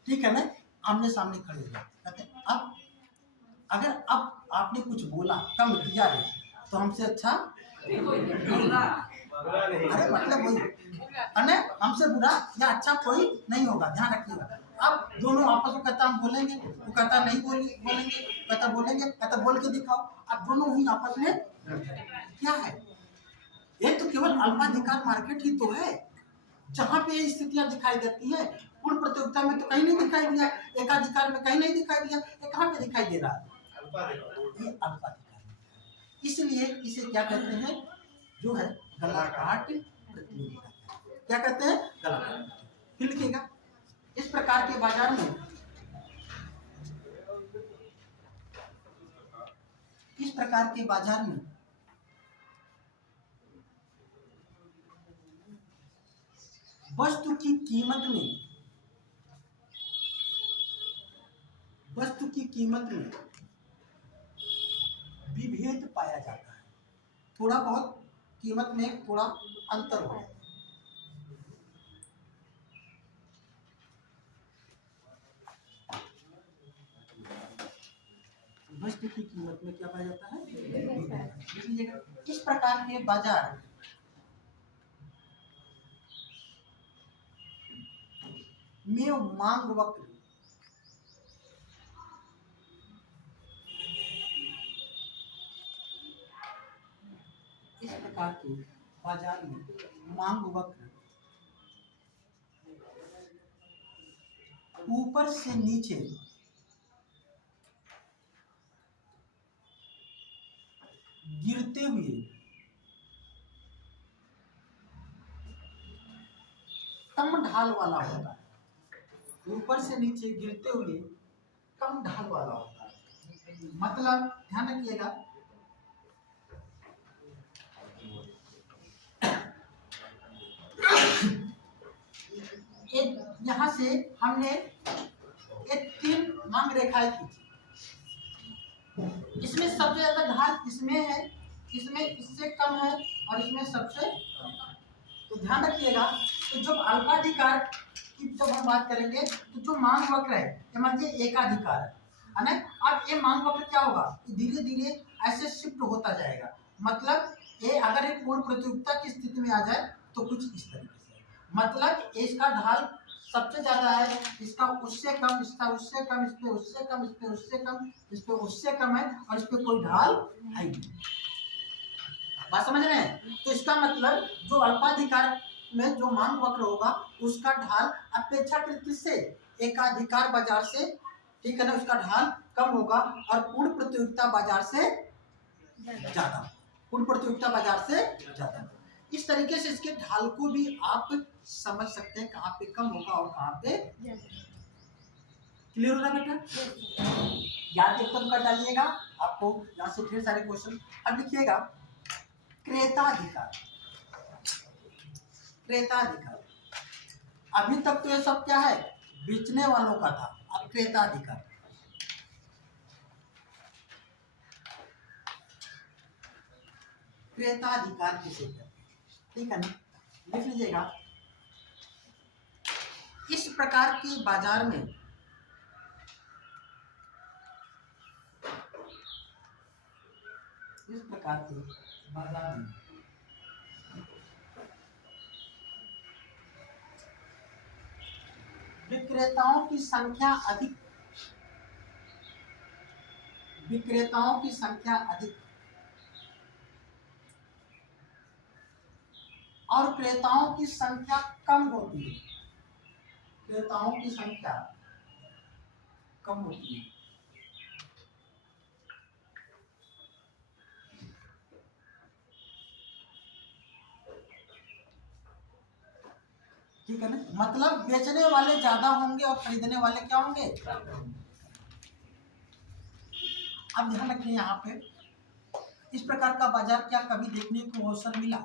ठीक है ना आमने सामने खड़े हो जाते, कहते अब अगर अब आपने कुछ बोला कम किया है तो हमसे अच्छा, अरे मतलब वही है ना, हमसे बुरा या अच्छा कोई नहीं होगा, ध्यान रखिएगा। अब दोनों आपस में कहता हम बोलेंगे, वो कहता नहीं बोलेंगे, कहता बोलेंगे, कहता बोल के दिखाओ। अब दोनों ही आपस में क्या है, ये तो केवल अल्पाधिकार मार्केट ही तो है जहाँ पे ये स्थितियां दिखाई देती है। पूर्ण प्रतियोगिता में तो कहीं नहीं दिखाई दिया, एकाधिकार में कहीं नहीं दिखाई दिया, ये कहाँ पे दिखाई दे रहा है, ये अल्पाधिकार। इसलिए इसे क्या कहते हैं, जो है गला काट प्रतियोगिता, क्या कहते हैं गला काट। फिर लिखिएगा, इस प्रकार के बाजार में, इस प्रकार के बाजार में वस्तु की कीमत में वस्तु की कीमत में विभेद पाया जाता है, थोड़ा बहुत कीमत में थोड़ा अंतर हो जाता है। वस्तु की कीमत में क्या पाया जाता है? विभेद। इस प्रकार के बाजार में मांग वक्र इस प्रकार के बाजार में मांग वक्र ऊपर से नीचे गिरते हुए कम ढाल वाला होता है। ऊपर से नीचे गिरते हुए कम ढाल वाला होता है। मतलब ध्यान रखिएगा, यहाँ से हमने एक 3 मांग रेखाएं खींची। इसमें सबसे ज्यादा ढाल इसमें है, इसमें इससे कम है और इसमें सबसे। तो ध्यान रखिएगा, तो जब अल्पाधिकार की जब हम बात करेंगे तो जो मांग वक्र है ये मान लीजिए एकाधिकार है ना। अब ये मांग वक्र क्या होगा, धीरे धीरे ऐसे शिफ्ट होता जाएगा। मतलब ये अगर एक पूर्ण प्रतियोगिता की स्थिति में आ जाए तो कुछ इस तरीके से, मतलब इसका ढाल सबसे ज्यादा है, इसका उससे कम, इसका उससे कम, इस पे उससे कम, इस पे उससे कम, इस पे उससे कम है और इस पे कोई ढाल है नहीं। बात समझ रहे हैं? तो इसका मतलब जो अल्पाधिकार में जो मांग वक्र होगा उसका ढाल अपेक्षाकृत किससे, एकाधिकार बाजार से, ठीक है ना, उसका ढाल कम होगा और पूर्ण प्रतियोगिता बाजार से ज्यादा, पूर्ण प्रतियोगिता बाजार से ज्यादा। इस तरीके से इसके ढाल को भी आप समझ सकते हैं कहाँ पे कम होगा और कहाँ पे। क्लियर हो रहा बेटा? याद एकदम कर डालिएगा, आपको यहाँ से ढेर सारे क्वेश्चन। अब लिखिएगा क्रेताधिकार। क्रेताधिकार, अभी तक तो ये सब क्या है, बेचने वालों का था। अब क्रेताधिकार, क्रेताधिकार किसे कहते हैं, ठीक है ना, लिख लीजिएगा। इस प्रकार के बाजार में इस प्रकार के बाजार में विक्रेताओं की संख्या अधिक, विक्रेताओं की संख्या अधिक और क्रेताओं की संख्या कम होती है। क्रेताओं की संख्या कम होती है। ठीक है ना, मतलब बेचने वाले ज्यादा होंगे और खरीदने वाले क्या होंगे। अब ध्यान रखिए, यहाँ पे इस प्रकार का बाजार क्या कभी देखने को अवसर मिला?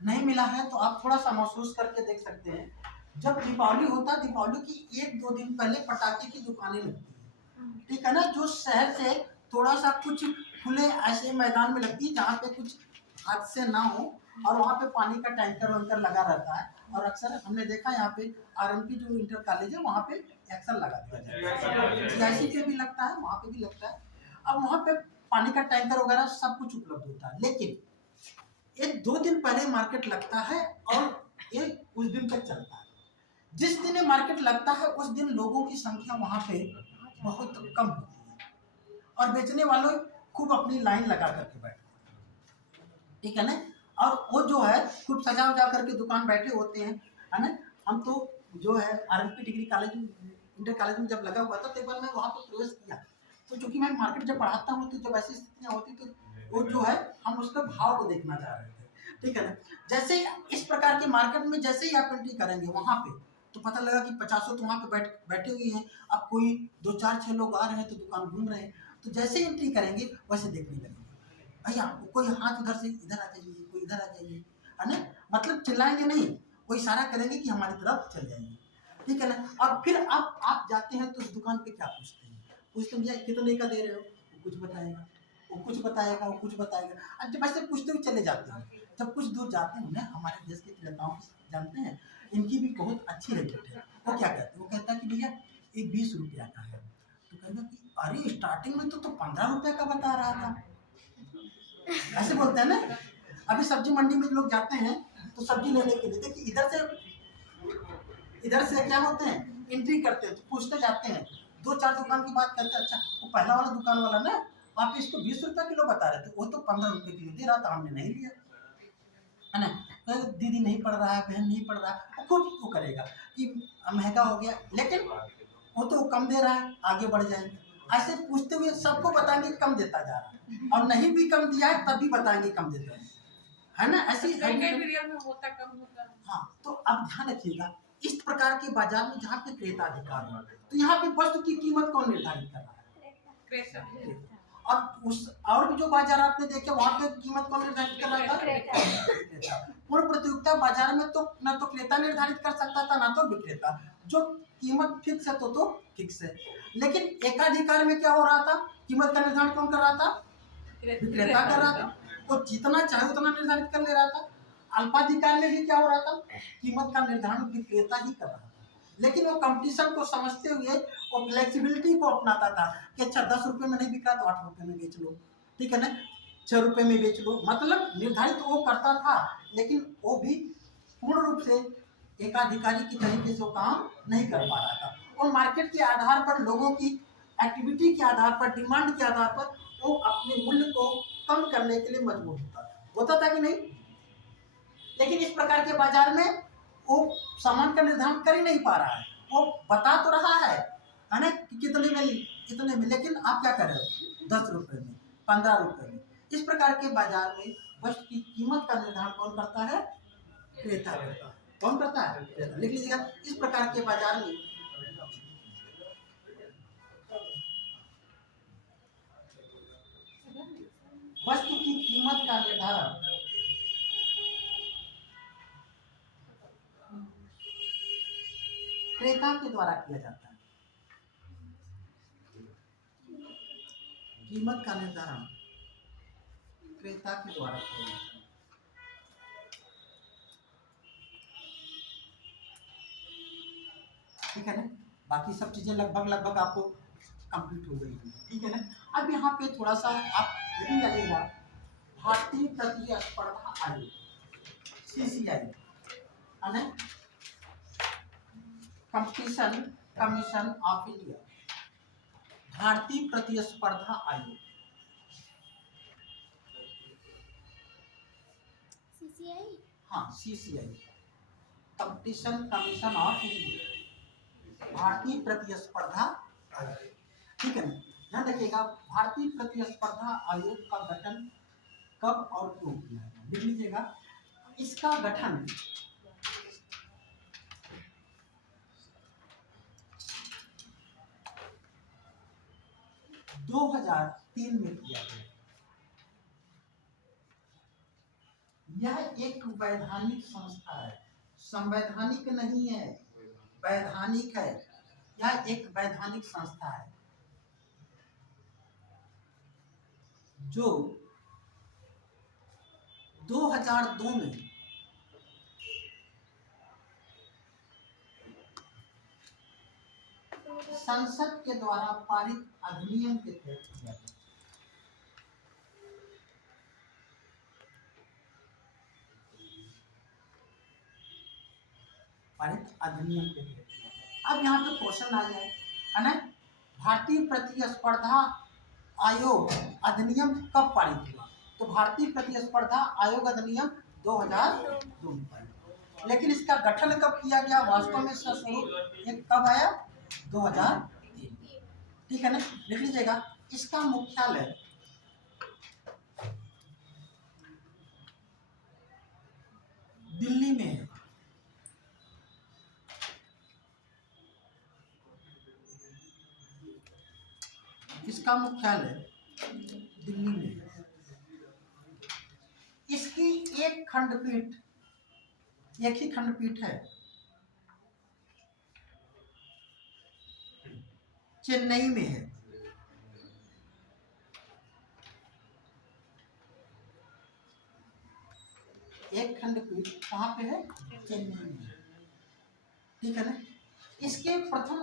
नहीं मिला है तो आप थोड़ा सा महसूस करके देख सकते हैं। जब दीपावली होता है, दीपावली की 1-2 दिन पहले पटाखे की दुकानें लगती है, ठीक है ना, जो शहर से थोड़ा सा कुछ खुले ऐसे मैदान में लगती है जहाँ पे कुछ हादसे ना हो, और वहाँ पे पानी का टैंकर वैंकर लगा रहता है। और अक्सर हमने देखा यहाँ पे आरएमपी जो इंटर कॉलेज है वहाँ पे अक्सर लगा दिया जाता है, जीआईसी पे भी लगता है, वहाँ पे भी लगता है। अब वहाँ पे पानी का टैंकर वगैरह सब कुछ उपलब्ध होता है, लेकिन 1-2 दिन पहले मार्केट लगता है और ये उस दिन तक चलता है। जिस दिन ये मार्केट लगता है उस दिन लोगों की संख्या वहाँ पे बहुत कम होती है और बेचने वालों खूब अपनी लाइन लगा करके बैठते हैं, ठीक है ना। और वो जो है खूब सजा उजा करके दुकान बैठे होते हैं, है ना। हम तो जो है RMP degree college inter college में जब लगा हुआ था तो एक बार मैं वहाँ पर प्रवेश किया, तो चूंकि मैं मार्केट जब पढ़ाता हूँ तो जब ऐसी स्थितियाँ होती तो वो जो है हम उसके भाव को देखना चाह रहे थे, ठीक है ना। जैसे इस प्रकार के मार्केट में जैसे ही आप एंट्री करेंगे वहाँ पे तो पता लगा कि 50 तो वहाँ पे बैठे हुए हैं। अब कोई 2-4-6 लोग आ रहे हैं तो दुकान घूम रहे हैं, तो जैसे ही एंट्री करेंगे वैसे देखने लगेंगे, भैया कोई हाथ उधर से इधर आ जाइए, कोई इधर आ जाइए, है ना। मतलब चिल्लाएंगे नहीं, वो इशारा करेंगे कि हमारी तरफ चल जाइए, ठीक है ना। और फिर आप जाते हैं तो उस दुकान पे क्या पूछते हैं, पूछते भैया कितने का दे रहे हो, वो कुछ बताएगा, वो कुछ बताएगा, वो कुछ बताएगा। अब जब ऐसे पूछते हुए चले जाते हैं, जब कुछ दूर जाते हैं ना, हमारे देश के क्रेताओं को जानते हैं, इनकी भी बहुत अच्छी रेट है। वो क्या कहते हैं, वो कहता है कि भैया ये 20 रुपया का है, तो कहेगा कि अरे स्टार्टिंग में तो 15 रुपये का बता रहा था, ऐसे बोलते हैं ना। अभी सब्जी मंडी में लोग जाते हैं तो सब्जी लेने के लिए, देखिए इधर से क्या होते हैं, एंट्री करते हैं, तो पूछते जाते हैं, 2-4 दुकान की बात करते हैं, अच्छा वो पहला वाला दुकान वाला ना, वहाँ पे इसको 20 रुपये किलो बता रहे थे, वो तो 15 रुपये किलो दे रहा था, हमने नहीं लिया, है ना। तो दीदी नहीं पढ़ रहा है, बहन नहीं पढ़ रहा है, वो खुद वो करेगा कि महंगा हो गया, लेकिन वो तो कम दे रहा है, आगे बढ़ जाएंगे। ऐसे पूछते हुए सबको बताएंगे कम देता जा रहा है, और नहीं भी कम दिया है तब भी बताएंगे कम देता है ना। ऐसी पीरियड में होता कम होता। हाँ, तो अब ध्यान रखिएगा, इस प्रकार के बाजार में जहाँ पे क्रेता अधिकार है, तो यहाँ पे वस्तु की कीमत कौन निर्धारित कर रहा है? अब उस और भी जो बाजार आपने देखे वहाँ पे कीमत कौन निर्धारित कर रहा था? क्रेता। पूर्ण प्रतियोगिता बाजार में तो न तो क्रेता निर्धारित कर सकता था, ना तो विक्रेता। जो कीमत फिक्स है तो फिक्स है, लेकिन एकाधिकार में क्या हो रहा था, कीमत का निर्धारण कौन कर रहा था? विक्रेता कर रहा था, वो जितना चाहे उतना निर्धारित कर ले रहा था। अल्पाधिकार में भी क्या हो रहा था, कीमत का निर्धारण विक्रेता ही कर रहा था, लेकिन वो कंपटीशन को समझते हुए वो फ्लेक्सिबिलिटी को अपनाता था कि अच्छा 10 रुपये में नहीं बिक रहा तो 8 रुपये में बेच लो, ठीक है ना, 6 रुपये में बेच लो, मतलब निर्धारित वो करता था, लेकिन वो भी पूर्ण रूप से एकाधिकारी की तरीके से वो काम नहीं कर पा रहा था। वो मार्केट के आधार पर, लोगों की एक्टिविटी के आधार पर, डिमांड के आधार पर वो अपने मूल्य को कम करने के लिए मजबूर होता था कि नहीं। लेकिन इस प्रकार के बाजार में वो सामान का निर्धारण कर ही नहीं पा रहा है, वो बता तो रहा है ना कि कितने में, इतने में, लेकिन आप क्या कर रहे हो, 10 रुपये में, 15 रुपये में। इस प्रकार के बाजार में वस्तु की कीमत का निर्धारण कौन करता है? क्रेता करता है। कौन करता है? क्रेता। लिख लीजिएगा, इस प्रकार के बाजार में वस्तु की कीमत का निर्धारण क्रेता के द्वारा किया जाता है। कीमत का निर्धारण क्रेता के द्वारा किया जाता है। ठीक है ना, बाकी सब चीजें लगभग आपको कंप्लीट हो गई है, ठीक है ना। अब यहाँ पे थोड़ा सा आप हेडिंग लगेगा, भारतीय प्रतिस्पर्धा आयोग, CCI, है ना, कंपटीशन कमीशन ऑफ इंडिया, भारतीय प्रतिस्पर्धा आयोग, CCI, हाँ CCI, competition commission of India, भारतीय प्रतिस्पर्धा आयोग, ठीक है ना। ध्यान रखिएगा, भारतीय प्रतिस्पर्धा आयोग का गठन कब और क्यों किया गया, लिख लीजिएगा। इसका गठन 2003 में किया गया। यह एक वैधानिक संस्था है, संवैधानिक नहीं है, वैधानिक है। यह एक वैधानिक संस्था है जो 2002 में संसद के द्वारा पारित अधिनियम के तहत किया गया। पारित अधिनियम के तहत किया गया। अब यहाँ पे क्वेश्चन आ जाए, है ना, भारतीय प्रतिस्पर्धा आयोग अधिनियम कब पारित हुआ? तो भारतीय प्रतिस्पर्धा आयोग अधिनियम 2002 में पारित हुआ, लेकिन इसका गठन कब किया गया, वास्तव में इसका स्वरूप एक कब आया, 2003, ठीक है ना। लिख लीजिएगा, इसका मुख्यालय दिल्ली में है, इसका मुख्यालय दिल्ली में है। इसकी एक खंडपीठ, एक ही खंडपीठ है, चेन्नई में है, एक खंडपीठ कहाँ पे है? चेन्नई में। ठीक है ना। इसके प्रथम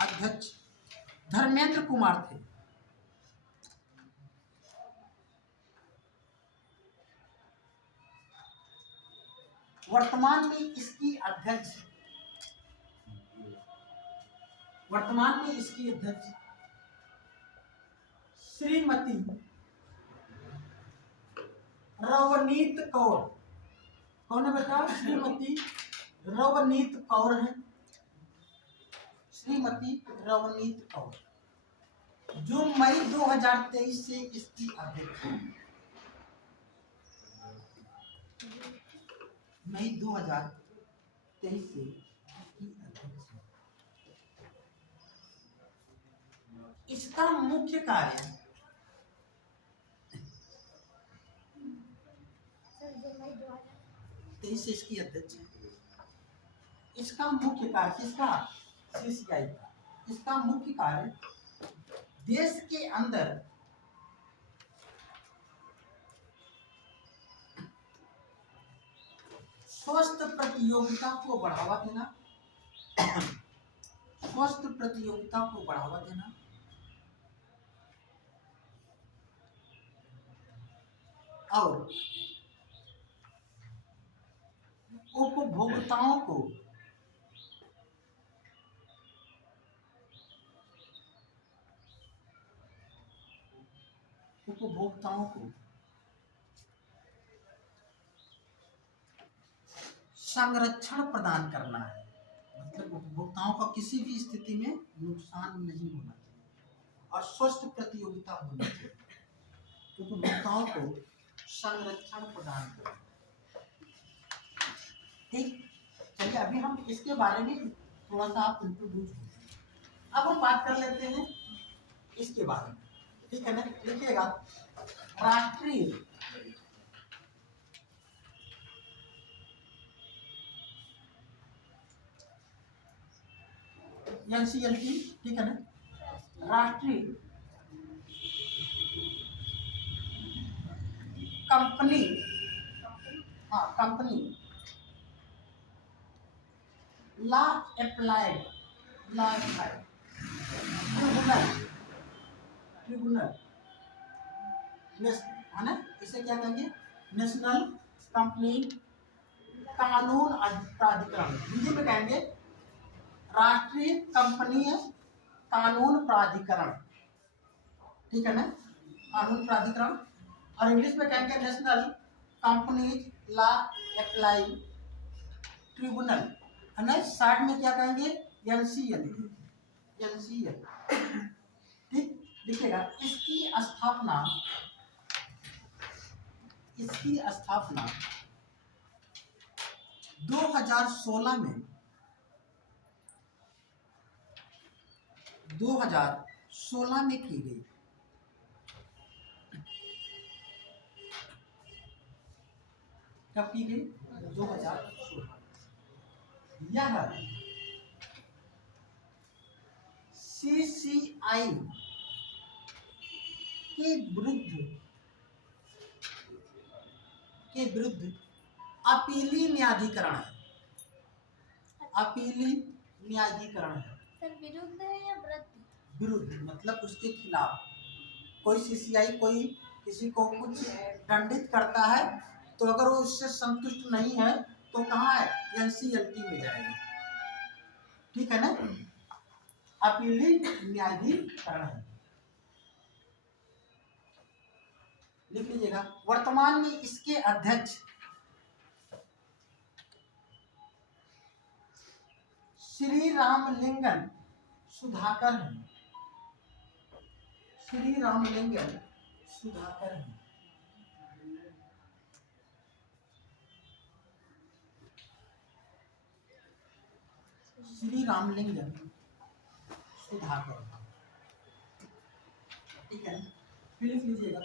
अध्यक्ष धर्मेंद्र कुमार थे। वर्तमान में इसकी अध्यक्ष श्रीमती रवनीत कौर। कौन है बेटा? श्रीमती रवनीत कौर है। श्रीमती रवनीत कौर, जो मई 2023 से इसकी अध्यक्ष है। मई 2023 से इसकी अध्यक्ष है। इसका मुख्य कार्य सर जो मई 23 से इसकी अध्यक्ष है। इसका मुख्य कार्य किसका? सीसीआई का। इसका मुख्य कार्य देश के अंदर स्वस्थ प्रतियोगिता को बढ़ावा देना, और उपभोक्ताओं को संरक्षण प्रदान करना है। मतलब उपभोक्ताओं का किसी भी स्थिति में नुकसान नहीं होना चाहिए और स्वस्थ प्रतियोगिता होनी चाहिए। उपभोक्ताओं को संरक्षण प्रदान करना। ठीक, चलिए अभी हम इसके बारे में थोड़ा सा आप इंट्रोड्यूस हो। अब हम बात कर लेते हैं इसके बारे में। ठीक है ना। लिखिएगा, राष्ट्रीय एनसीएलटी। ठीक है ना। राष्ट्रीय कंपनी लॉ अप्लाइड ट्रिब्यूनल है ना। इसे क्या कहेंगे? नेशनल कंपनी कानून प्राधिकरण। हिंदी में कहेंगे राष्ट्रीय कंपनी कानून प्राधिकरण। ठीक है ना, कानून प्राधिकरण। और इंग्लिश में कहेंगे national companies law apply tribunal है ना। शॉर्ट में क्या कहेंगे? एनसीएल। ठीक, लिखिएगा। इसकी स्थापना 2016 में की गई। कब की गई? 2016। यह सीसीआई के विरुद्ध अपीली न्यायाधिकरण है। सर विरुद्ध है या वृद्ध? विरुद्ध मतलब उसके खिलाफ। कोई सीसीआई कोई किसी को कुछ दंडित करता है तो अगर वो उससे संतुष्ट नहीं है तो कहाँ है? एनसीएलटी में जाएगी। ठीक है ना। अपीली न्यायाधिकरण है। लिख लीजिएगा। वर्तमान में इसके अध्यक्ष श्री रामलिंगन सुधाकर हैं। श्री रामलिंगन सुधाकर ठीक है, फिर लिख लीजिएगा।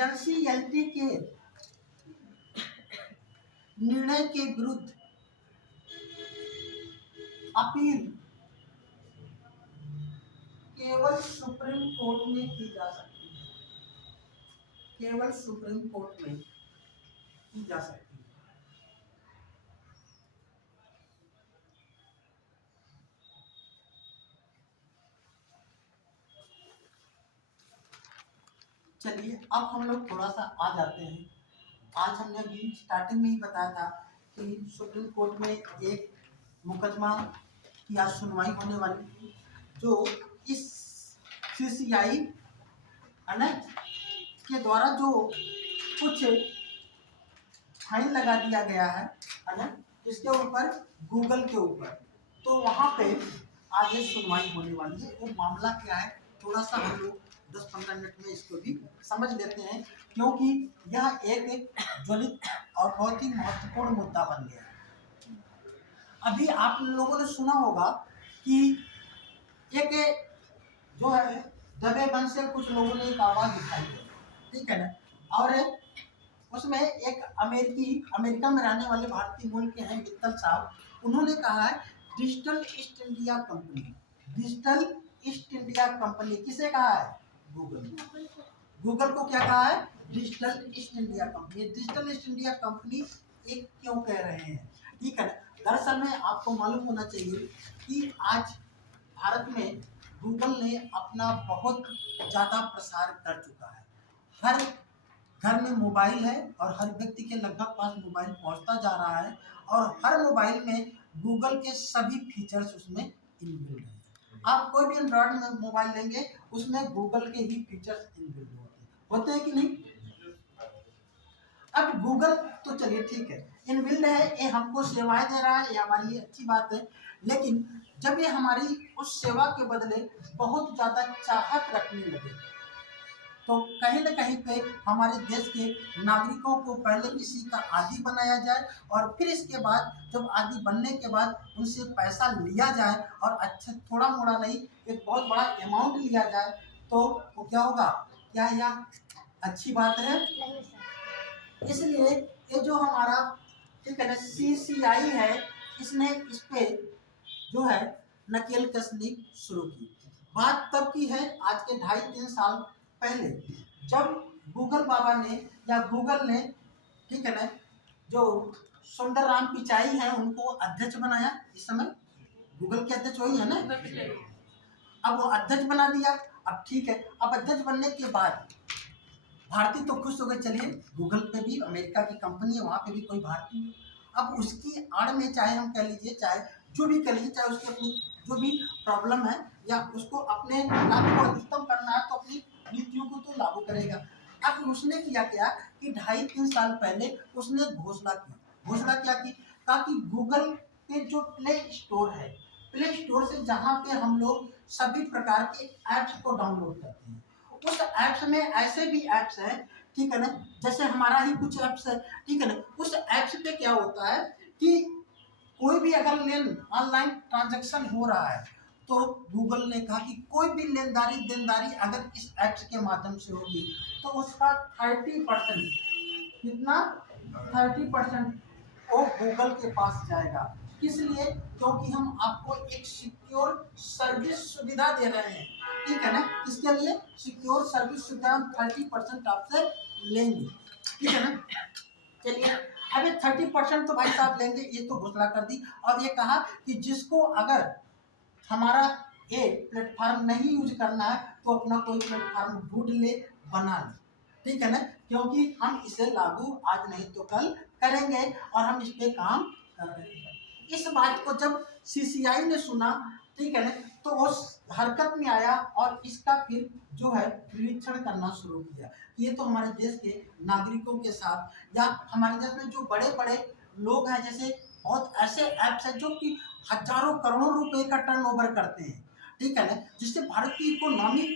एनसीएलटी के निर्णय के विरुद्ध अपील केवल सुप्रीम कोर्ट में की जा सकती है, केवल सुप्रीम कोर्ट में की जा सकती है। चलिए अब हम लोग थोड़ा सा आ जाते हैं। आज हमने अभी स्टार्टिंग में ही बताया था कि सुप्रीम कोर्ट में एक मुकदमा की आज सुनवाई होने वाली थी, जो इस CCI है ना के द्वारा जो कुछ फाइन लगा दिया गया है ना, इसके ऊपर, गूगल के ऊपर, तो वहाँ पे आज ये सुनवाई होने वाली है। वो मामला क्या है थोड़ा सा हम लोग 10-15 मिनट में इसको भी समझ लेते हैं, क्योंकि यह एक ज्वलित और बहुत ही महत्वपूर्ण मुद्दा बन गया है। अभी आप लोगों ने सुना होगा कि एक जो है दबे बंद से कुछ लोगों ने एक आवाज उठाई है, ठीक है ना, और उसमें एक अमेरिका में रहने वाले भारतीय मूल के हैं मित्तल साहब, उन्होंने कहा है digital east India company, digital east India company किसे कहा है? गूगल को क्या कहा है? Digital east India company. Digital east India company एक क्यों कह रहे हैं, ठीक है ना। दरअसल में आपको मालूम होना चाहिए कि आज भारत में गूगल ने अपना बहुत ज़्यादा प्रसार कर चुका है। हर घर में मोबाइल है और हर व्यक्ति के लगभग पास मोबाइल पहुंचता जा रहा है, और हर मोबाइल में गूगल के सभी फीचर्स उसमें इनबिल्ट हैं। आप कोई भी एंड्रॉयड में मोबाइल लेंगे उसमें गूगल के ही फीचर्स इनबिल्ट होते हैं कि नहीं? अब गूगल तो चलिए ठीक है, इनबिल्ट है, ये हमको सेवाएं दे रहा है, ये हमारी लिए अच्छी बात है, लेकिन जब ये हमारी उस सेवा के बदले बहुत ज़्यादा चाहत रखने लगे, तो कहीं न कहीं पे हमारे देश के नागरिकों को पहले किसी का आदी बनाया जाए, और फिर इसके बाद जब आदी बनने के बाद उनसे पैसा लिया जाए, और अच्छा थोड़ा मोड़ा नहीं, एक बहुत बड़ा अमाउंट लिया जाए, तो वो क्या होगा? क्या यह अच्छी बात है? इसलिए ये जो हमारा, ठीक है ना, CCI है, इसने इस पे जो है नकेल कसनी शुरू की। बात तब की है आज के 2.5-3 साल पहले, जब गूगल बाबा ने या गूगल ने, ठीक है ना, जो सुंदरराम पिचाई हैं उनको अध्यक्ष बनाया। इस समय गूगल के अध्यक्ष वही है ना, अब वो अध्यक्ष बना दिया। अब ठीक है, अब अध्यक्ष बनने के बाद भारतीय तो खुश हो गए, चलिए गूगल पे भी अमेरिका की कंपनी है, वहाँ पे भी कोई भारतीय है। अब उसकी आड़ में चाहे हम कह लीजिए, चाहे जो भी कह लीजिए, चाहे उसकी अपनी जो भी प्रॉब्लम है या उसको अपने लाभ को अधिकतम करना है, तो अपनी नीतियों को तो लागू करेगा। अब उसने किया क्या कि 2.5-3 साल पहले उसने घोषणा क्या की, ताकि गूगल पे जो प्ले स्टोर है, प्ले स्टोर से जहाँ पे हम लोग सभी प्रकार के ऐप्स को डाउनलोड करते हैं, उस ऐप्स में ऐसे भी ऐप्स हैं, ठीक है ना, जैसे हमारा ही कुछ ऐप्स है, ठीक है ना, उस ऐप्स पे क्या होता है कि कोई भी अगर ऑनलाइन ट्रांजैक्शन हो रहा है, तो गूगल ने कहा कि कोई भी देनदारी अगर इस ऐप्स के माध्यम से होगी, तो उसका 30% कितना, 30% वो गूगल के पास जाएगा। किस लिए? क्योंकि हम आपको एक सिक्योर सर्विस सुविधा दे रहे हैं, ठीक है ना, इसके लिए सिक्योर सर्विस सुविधा हम 30% आपसे लेंगे, ठीक है ना। चलिए, अभी 30% तो भाई साहब लेंगे, ये तो घोषणा कर दी, और ये कहा कि जिसको अगर हमारा ये प्लेटफॉर्म नहीं यूज करना है, तो अपना कोई प्लेटफॉर्म ढूंढ ले, बना ले, ठीक है ना, क्योंकि हम इसे लागू आज नहीं तो कल करेंगे, और हम इस पे काम कर रहे हैं। इस बात को जब CCI ने सुना, ठीक है ना, तो वो हरकत में आया और इसका फिर जो है निरीक्षण करना शुरू किया। ये तो हमारे देश के नागरिकों के साथ, या हमारे देश में जो बड़े बड़े लोग हैं, जैसे बहुत ऐसे ऐप्स हैं जो कि हजारों करोड़ों रुपए का टर्नओवर करते हैं, ठीक है ना, जिससे भारत की इकोनॉमी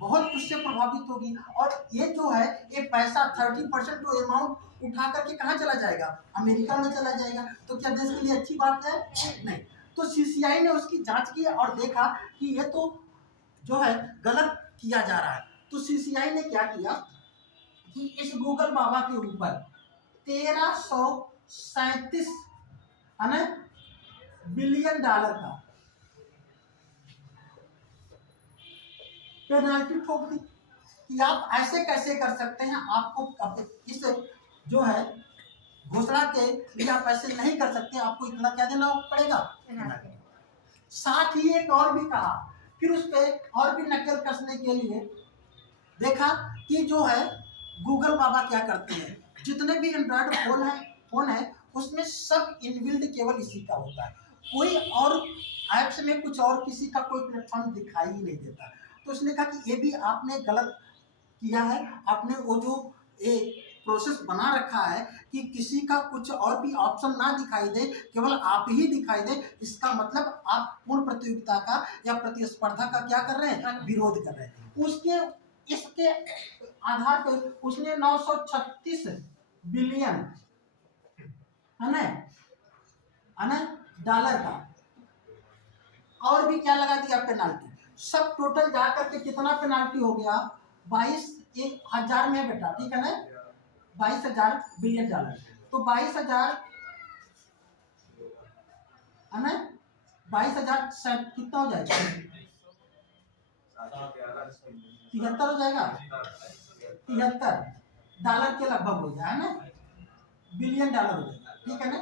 बहुत उससे प्रभावित होगी, और ये जो है ये पैसा 30% जो अमाउंट उठा करके कहाँ चला जाएगा? अमेरिका में चला जाएगा। तो क्या देश के लिए अच्छी बात है? नहीं। तो CCI ने उसकी जांच की और देखा कि ये तो जो है गलत किया जा रहा है। तो CCI ने क्या किया कि इस गूगल बाबा के ऊपर 1337 बिलियन डॉलर का पेनाल्टी ठोक दी कि आप ऐसे कैसे कर सकते हैं, आपको इस जो है घोषणा के लिए आप ऐसे नहीं कर सकते, आपको इतना क्या देना पड़ेगा। साथ ही एक और भी कहा, फिर उस पर और भी नकेल कसने के लिए देखा कि जो है गूगल बाबा क्या करते हैं, जितने भी एंड्रॉयड फोन है उसमें सब इनबिल्ड केवल इसी का होता है, कोई और ऐप्स में कुछ और किसी का कोई प्लेटफॉर्म दिखाई ही नहीं देता। तो उसने कहा कि ये भी आपने गलत किया है, आपने वो जो एक प्रोसेस बना रखा है कि किसी का कुछ और भी ऑप्शन ना दिखाई दे, केवल आप ही दिखाई दे, इसका मतलब आप पूर्ण प्रतियोगिता का या प्रतिस्पर्धा का क्या कर रहे हैं, विरोध कर रहे हैं। उसके इसके आधार पर उसने 936 बिलियन है ना डॉलर का और भी क्या लगा दिया पेनाल्टी, सब टोटल जाकर के कितना पेनाल्टी हो गया, 22,000 में बेटा, ठीक है ना, 22,000 बिलियन डॉलर। तो 22,000 है ना, 22,000 कितना हो जाएगा, 73 हो जाएगा, 73 डॉलर के लगभग हो गया है ना, बिलियन डॉलर हो जाएगा, ठीक है ना,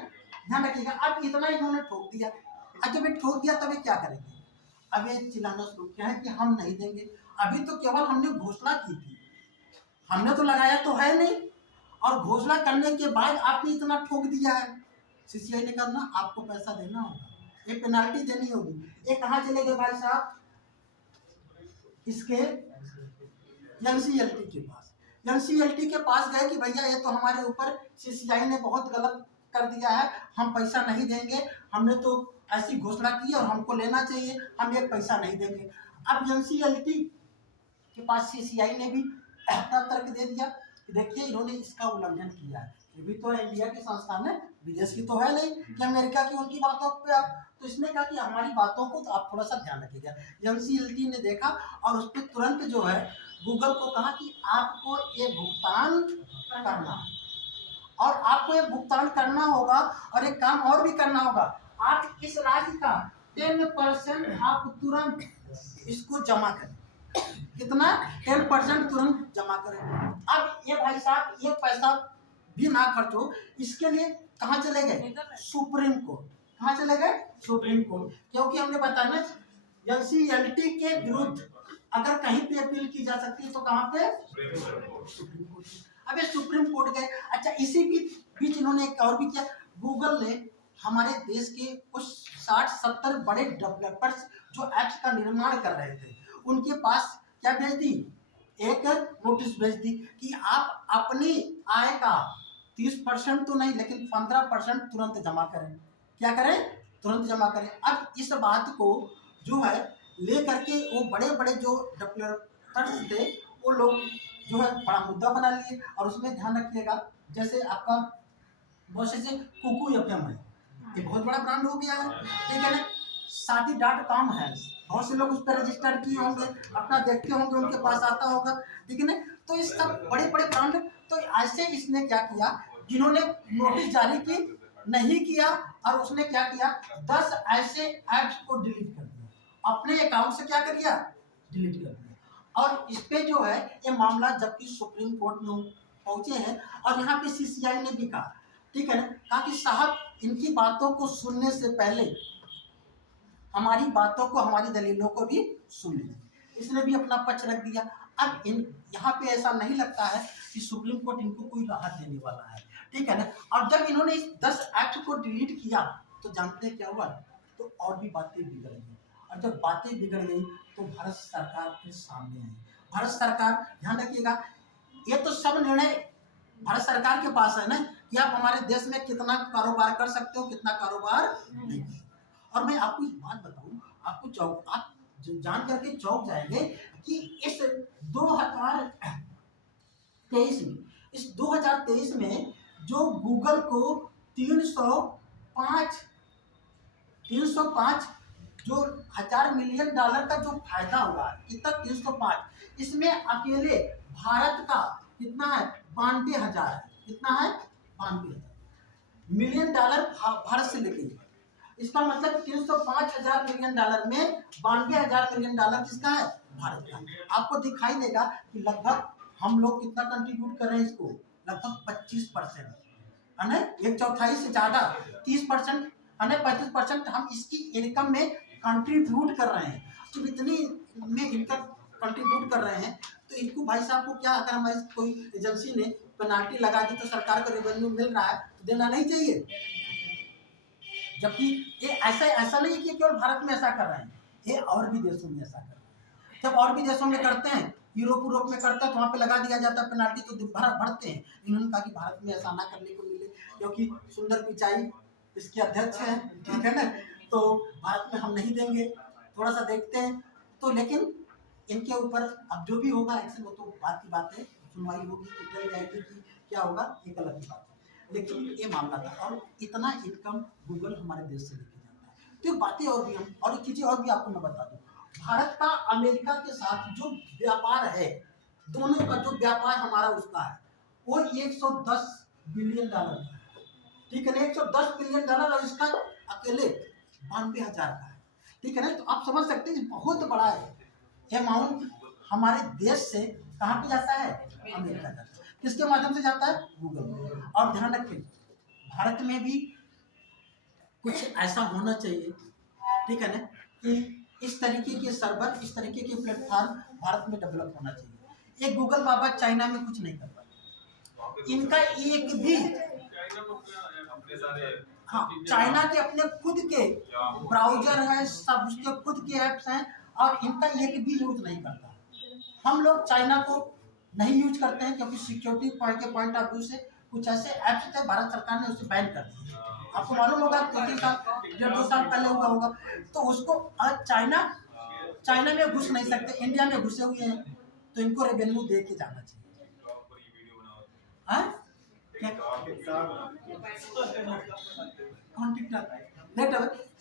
ध्यान रखिएगा। अब इतना इन्होंने ठोक दिया, जब ये ठोक दिया तब ये क्या करेंगे, अब ये चिल्लाना शुरू किया है कि हम नहीं देंगे। अभी तो केवल हमने घोषणा की थी, हमने तो लगाया तो है नहीं, और घोषणा करने के बाद आपने इतना ठोक दिया है। सीसीआई ने कहा ना आपको पैसा देना होगा, ये पेनाल्टी देनी होगी। ये कहाँ चले गए भाई साहब, इसके एनसीएलटी के पास, एनसीएलटी के पास गए कि भैया ये तो हमारे ऊपर सीसीआई ने बहुत गलत कर दिया है, हम पैसा नहीं देंगे, हमने तो ऐसी घोषणा की और हमको लेना चाहिए, हम ये पैसा नहीं देंगे। अब एनसीएलटी के पास सीसीआई ने भी अपना तर्क दे दिया कि देखिए इन्होंने इसका उल्लंघन किया है, ये भी तो इंडिया की संस्थान है, विदेश की तो है नहीं कि अमेरिका की उनकी बातों पे आप, तो इसने कहा कि हमारी बातों को तो आप थोड़ा सा ध्यान रखिएगा। एनसीएलटी ने देखा और उस पर तुरंत जो है गूगल को कहा कि आपको ये भुगतान करना है, और आपको ये भुगतान करना होगा, और एक काम और भी करना होगा, आप इस राशि का 10% आप तुरंत इसको जमा करें। कितना, 10% तुरंत जमा करें। अब ये भाई साहब ये पैसा भी ना खर्च हो, इसके लिए कहाँ चले गए, सुप्रीम कोर्ट। कहाँ चले गए, सुप्रीम कोर्ट, क्योंकि हमने बताया ना एनसीएलटी के विरुद्ध अगर कहीं पे अपील की जा सकती है तो कहाँ पे, सुप्रीम कोर्ट। अब ये सुप्रीम कोर्ट गए। अच्छा, इसी बीच इन्होंने एक और भी किया, गूगल ने हमारे देश के कुछ 60-70 बड़े डेवलपर्स जो ऐप्स का निर्माण कर रहे थे, उनके पास क्या भेज दी, एक नोटिस भेज दी कि आप अपनी आय का 30% तो नहीं लेकिन 15% तुरंत जमा करें। क्या करें, तुरंत जमा करें। अब इस बात को जो है ले करके वो बड़े बड़े जो डेवलपर्स थे वो लोग जो है बड़ा मुद्दा बना लिए, और उसमें ध्यान रखिएगा जैसे आपका बहुत से कुकू एफएम है, ये बहुत बड़ा ब्रांड हो गया है, ठीक है ना, साथी.com है, बहुत से लोग उस पर रजिस्टर किए होंगे, अपना देखते होंगे, उनके पास आता होगा, ठीक है ना। तो इस सब बड़े बड़े ब्रांड, तो ऐसे इसने क्या किया, जिन्होंने नोटिस जारी की नहीं किया, और उसने क्या किया 10 ऐसे ऐप्स को डिलीट कर दिया, अपने अकाउंट से क्या कर दिया, डिलीट कर दिया। और इस पे जो है ये मामला जबकि सुप्रीम कोर्ट में पहुंचे हैं, और यहाँ पे सीसीआई ने भी कहा, ठीक है ना, कहा कि साहब इनकी बातों को सुनने से पहले हमारी बातों को, हमारी दलीलों को भी सुन लीजिए। इसने भी अपना पक्ष रख दिया। अब यहाँ पे ऐसा नहीं लगता है कि सुप्रीम कोर्ट इनको कोई राहत देने वाला है, ठीक है ना। और जब इन्होंने इस 10 एक्ट को डिलीट किया तो जानते हैं क्या हुआ, तो और भी बातें बिगड़ गई, और जब बातें बिगड़ गई तो भारत सरकार के सामने आई। भारत सरकार, ध्यान रखिएगा, ये तो सब निर्णय भारत सरकार के पास है ना कि आप हमारे देश में कितना कारोबार कर सकते हो, कितना कारोबार नहीं कर सकते। और मैं आपको एक बात बताऊं, आपको आप जान करके चौंक जाएंगे कि इस 2023 में जो गूगल को 305 जो $1,000 मिलियन का जो फायदा हुआ, कितना 305, इसमें अकेले भारत का कितना है, 92,000 है। कितना है, 92,000 मिलियन डॉलर भारत से लेके। इसका मतलब 305,000 मिलियन डॉलर में 92,000 मिलियन डॉलर किसका है, भारत का। आपको दिखाई देगा कि लगभग हम लोग कितना कंट्रीब्यूट कर रहे हैं इसको, लगभग 25%, है ना, 1/4 से ज्यादा 30%, है ना, 35% हम इसकी इनकम में कंट्रीब्यूट कर रहे हैं। जब इतनी में इनकम कंट्रीब्यूट कर रहे हैं तो इनको भाई साहब को क्या, अगर हमारी कोई एजेंसी ने पेनाल्टी लगा दी तो सरकार को रेवेन्यू मिल रहा है तो देना नहीं चाहिए। जबकि ये ऐसा नहीं कि केवल भारत में ऐसा कर रहे हैं, ये और भी देशों में ऐसा कर रहे हैं। जब और भी देशों में करते हैं, यूरोप में करते हैं तो वहाँ पे लगा दिया जाता है पेनाल्टी, तो भरते हैं। इन्होंने कहा कि भारत में ऐसा ना करने को मिले, क्योंकि सुंदर पिचाई इसके अध्यक्ष हैं, ठीक है ना, तो भारत में हम नहीं देंगे, थोड़ा सा देखते हैं। तो लेकिन इनके ऊपर अब जो भी होगा एक्शन, वो तो बात की बात है, सुनवाई होगी, डिटेल जाएगी कि क्या होगा, एक अलग बात है। लेकिन ये मामला था, और इतना इनकम गूगल हमारे देश से लेके जाता है। तो बातें और भी हम, और एक चीज़ें और भी आपको मैं बता दूँ, भारत का अमेरिका के साथ जो व्यापार है, दोनों का जो व्यापार हमारा उसका है, वो 110 बिलियन डॉलर का है, ठीक है ना, 110 बिलियन डॉलर, और इसका अकेले 92,000 का है, ठीक है ना। तो आप समझ सकते हैं बहुत बड़ा है अमाउंट हमारे देश से कहाँ पे जाता है, अमेरिका जाता है। किसके माध्यम से जाता है, गूगल। और ध्यान रखें, भारत में भी कुछ ऐसा होना चाहिए, ठीक है ना, कि इस तरीके के सर्वर, इस तरीके के प्लेटफॉर्म भारत में डेवलप होना चाहिए। ये गूगल बाबा चाइना में कुछ नहीं कर पाता, इनका एक भी, हाँ, चाइना के अपने खुद के ब्राउजर है, सब उसके खुद के ऐप्स हैं, और इनका एक भी यूज नहीं करता। हम लोग चाइना को नहीं यूज करते हैं क्योंकि सिक्योरिटी पॉइंट ऑफ व्यू से कुछ ऐसे ऐप्स थे, भारत सरकार ने उसे बैन कर दिया। आपको मालूम होगा 2-3 साल, 1.5-2 साल पहले हुआ होगा। तो उसको आज चाइना में घुस नहीं सकते, इंडिया में घुसे हुए हैं, तो इनको रेवेन्यू दे के जाना चाहिए। हाँ?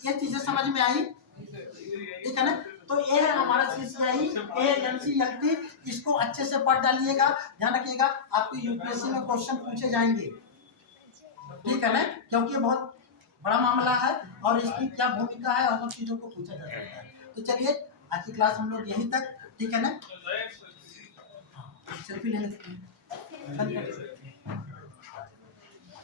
ये चीजें समझ में आई, ठीक है ना। तो ये है हमारा CCI NCLT, इसको अच्छे से पढ़ डालिएगा, ध्यान रखिएगा, आपको यूपीएससी में क्वेश्चन पूछे जाएंगे, ठीक है ना, क्योंकि ये बहुत बड़ा मामला है और इसकी क्या भूमिका है और सब चीजों को पूछा जा सकता है। तो चलिए आज की क्लास हम लोग यहीं तक, ठीक है ना, सेल्फी ले लेते हैं।